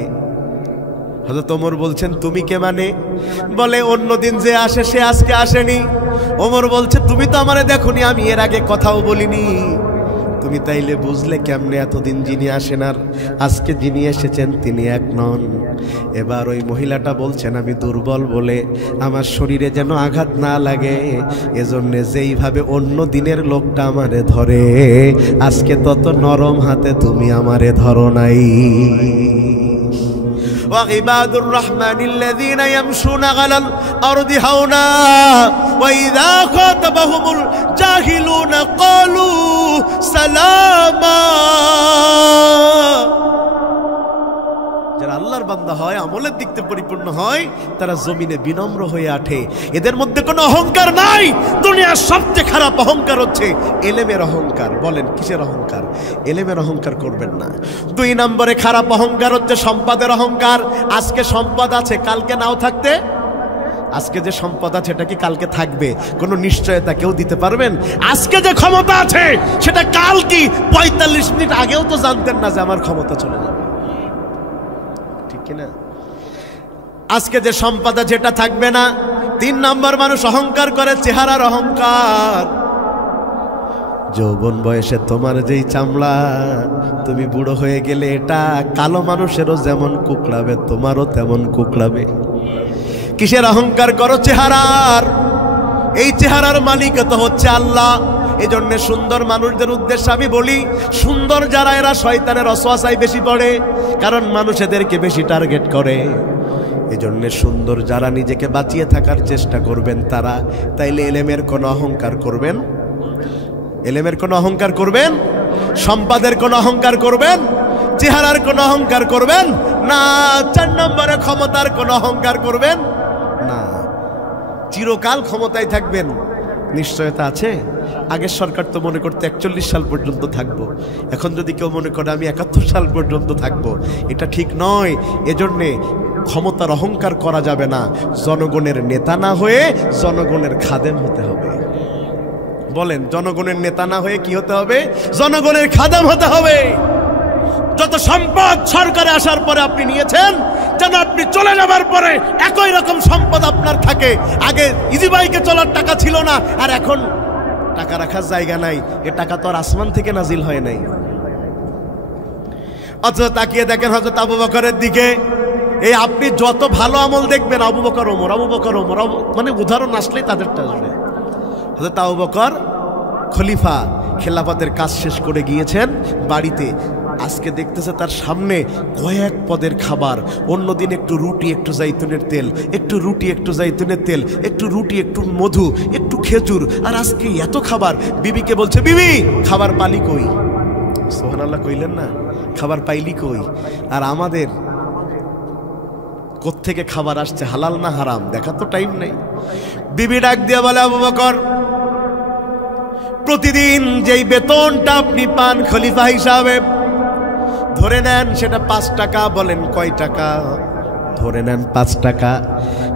হযরত ওমর বলছেন তুমি কে মানে? বলে অন্যদিন যে আসে সে আজকে আসেনি। ওমর বলছে তুমি তো আমারে দেখোনি, আমি এর আগে কথাও বলিনি, তুমি তাইলে বুঝলে কেমনে এতদিন যিনি আসেন আর আজকে যিনি এসেছেন তিনি এক নন। এবার ওই মহিলাটা বলছেন আমি দুর্বল বলে আমার শরীরে যেন আঘাত না লাগে, এজন্য যেইভাবে অন্য দিনের লোকটা আমারে ধরে আজকে তত নরম হাতে তুমি আমারে ধরো নাই। وعباد الرحمن الذين يمشون على الأرض هونا وإذا خاطبهم الجاهلون قالوا سلاما। যারা আল্লাহর বান্দা হয়, আমলের দিক থেকে পরিপূর্ণ হয়, তারা জমিনে বিনম্র হয়ে ওঠে। এদের মধ্যে কোনো অহংকার নাই। দুনিয়ার সবচেয়ে খারাপ অহংকার হচ্ছে এলেমের অহংকার। বলেন কিসের অহংকার? এলেমের অহংকার করবেন না। 2 নম্বরে খারাপ অহংকার হচ্ছে সম্পদের অহংকার। আজকে সম্পদ আছে, কালকে নাও থাকতে। আজকে যে সম্পদ আছে এটা কি কালকে থাকবে? কোনো নিশ্চয়তা কেউ দিতে পারবেন? আজকে যে ক্ষমতা আছে সেটা কাল কি 45 মিনিট আগেও তো জানতেন না যে আমার ক্ষমতা চলে যাবে, ঠিক কিনা? আজকে যে সম্পদ যেটা থাকবে না। 3 নম্বর মানুষ অহংকার করে চেহারার অহংকার। যৌবন বয়সে তোমার যেই চামড়া, তুমি বুড়ো হয়ে গেলে এটা কালো মানুষেরও যেমন কুকড়াবে তোমারও তেমন কুকড়াবে। কিসের অহংকার করো? চেহারার। এই চেহারার মালিক তো হচ্ছে আল্লাহ। এজন্য সুন্দর মানুষদের উদ্দেশ্যে আমি বলি, সুন্দর যারা এরা শয়তানের ওয়াসওয়াসায় বেশি পড়ে, কারণ মানুষ এদেরকে বেশি টার্গেট করে। এজন্য সুন্দর যারা নিজেকে বাঁচিয়ে থাকার চেষ্টা করবেন তারা, তাইলে এলেমের কোনো অহংকার করবেন, এলেমের কোনো অহংকার করবেন, সম্পদের কোনো অহংকার করবেন, চেহারার কোনো অহংকার করবেন না। 4 নম্বরে ক্ষমতার কোনো অহংকার করবেন না। চিরকাল ক্ষমতায় থাকবেন, নিশ্চয়তা আছে? আগের সরকার তো মনে করতে 41 সাল পর্যন্ত থাকবো, এখন যদি কেউ মনে করে আমি 71 সাল পর্যন্ত থাকবো, এটা ঠিক নয়। এজন্যে ক্ষমতার অহংকার করা যাবে না। জনগণের নেতা না হয়ে জনগণের খাদেম হতে হবে। বলেন, জনগণের নেতা না হয়ে কি হতে হবে? জনগণের খাদেম হতে হবে। যত সম্পদ সরকারে আসার পরে আপনি নিয়েছেন, যেন আপনি চলে যাবার পরে একই রকম সম্পদ আপনার থাকে। আগে ইজি বাইকে চলার টাকা ছিল না, আর এখন টাকা রাখার জায়গা নাই, এ টাকা তো আর আসমান থেকে নাজিল হয় নাই। অথচ তাকিয়ে দেখেন হযরত আবু বকরের দিকে, এই আপনি যত ভালো আমল দেখবেন আবু বকর ওমর, আবু বকর ওমর, মানে উদাহরণ আসলেই তাদেরটা আসবে। হযরত আবু বকর খলিফা, খেলাফতের কাজ শেষ করে গিয়েছেন বাড়িতে, আজকে দেখতেছে তার সামনে কয়েক পদের খাবার, অন্যদিন একটু রুটি একটু জাইতুনের তেল, একটু রুটি একটু জাইতুনের তেল, একটু রুটি একটু মধু একটু খেজুর, আর আজকে এত খাবার। বিবিকে বলছে, বিবি খাবার পালি কই? সুবহানাল্লাহ কইলেন না, খাবার পাইলি কই? আর আমাদের কোত্থেকে খাবার আসছে, হালাল না হারাম দেখা তো টাইম নেই। বিবি ডাক দিয়ে বলে, আবু বকর প্রতিদিন যেই বেতনটা আপনি পান খলিফা হিসাবে, ধরে নেন সেটা 5 টাকা, বলেন কয় টাকা? ধরে নেন 5 টাকা।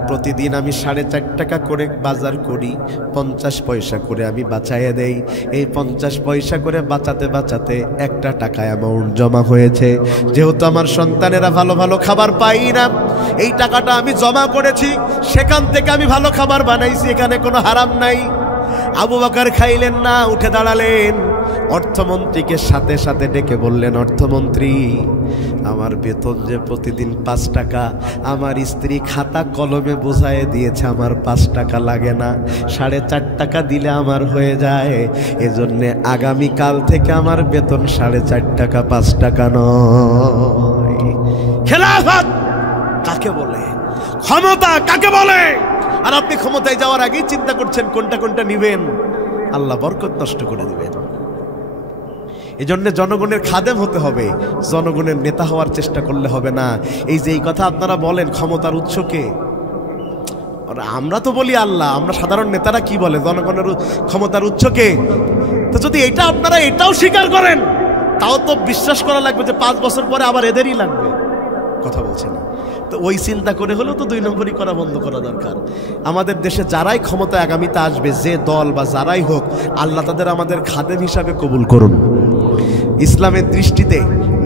প্রতিদিন আমি 4.5 টাকা করে বাজার করি, 50 পয়সা করে আমি বাঁচাইয়ে দেই। এই 50 পয়সা করে বাঁচাতে বাঁচাতে একটা টাকা অ্যামাউন্ট জমা হয়েছে। যেহেতু আমার সন্তানেরা ভালো ভালো খাবার পাই না, এই টাকাটা আমি জমা করেছি, সেখান থেকে আমি ভালো খাবার বানাইছি, এখানে কোনো হারাম নাই। আবু বকর খাইলেন না, উঠে দাঁড়ালেন, অর্থমন্ত্রীকে সাথে সাথে ডেকে বললেন, অর্থমন্ত্রী আমার বেতন যে প্রতিদিন 5 টাকা, আমার স্ত্রী খাতা কলমে বোঝায় দিয়েছে আমার 5 টাকা লাগে না, 4.5 টাকা দিলে আমার হয়ে যায়, এজন্যে আগামীকাল থেকে আমার বেতন 4.5 টাকা, 5 টাকা নয়। খেলাফত কাকে বলে? ক্ষমতা কাকে বলে? আর আপনি ক্ষমতায় যাওয়ার আগেই চিন্তা করছেন কোনটা কোনটা নিবেন, আল্লাহ বরকত নষ্ট করে দিবেন। এই জন্য জনগণের খাদেম হতে হবে, জনগণের নেতা হওয়ার চেষ্টা করলে হবে না। এই যে এই কথা আপনারা বলেন ক্ষমতার উৎসকে, আমরা তো বলি আল্লাহ, আমরা সাধারণ নেতারা কি বলে জনগণের ক্ষমতার উৎসকে? তো যদি এটা আপনারা এটাও স্বীকার করেন, তাও তো বিশ্বাস করা লাগবে যে 5 বছর পরে আবার এদেরই লাগবে। কথা বলছে না তো ওই চিন্তা করে হলেও তো 2 নম্বরই করা বন্ধ করা দরকার। আমাদের দেশে যারাই ক্ষমতায় আগামীতে আসবে, যে দল বা যারাই হোক, আল্লাহ তাদের আমাদের খাদেম হিসাবে কবুল করুন। ইসলামের দৃষ্টিতে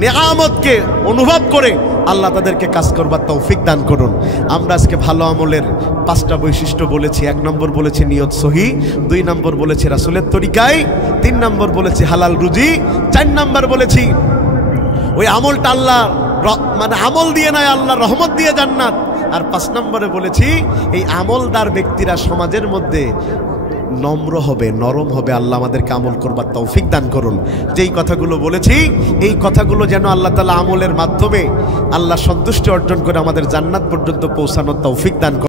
নেয়ামতকে অনুভব করে আল্লাহ তাদেরকে কাজ করবার তৌফিক দান করুন। আমরা আজকে ভালো আমলের 5টা বৈশিষ্ট্য বলেছি। 1 নম্বর বলেছি নিয়ত সহি, 2 নম্বর বলেছি রাসূলের তরিকায়, 3 নম্বর বলেছি হালাল রুজি, 4 নম্বর বলেছি ওই আমলটা আল্লাহ মানে আমল দিয়ে নয়, আল্লাহ রহমত দিয়ে জান্নাত, আর 5 নম্বরে বলেছি এই আমলদার ব্যক্তিরা সমাজের মধ্যে নম্র হবে, নরম হবে। আল্লাহ আমাদেরকে আমল করবার তৌফিক দান করুন। যেই কথাগুলো বলেছি এই কথাগুলো যেন আল্লাহ তাআলা আমলের মাধ্যমে আল্লাহ সন্তুষ্টি অর্জন করে আমাদের জান্নাত পর্যন্ত পৌঁছানোর তৌফিক দান করুন।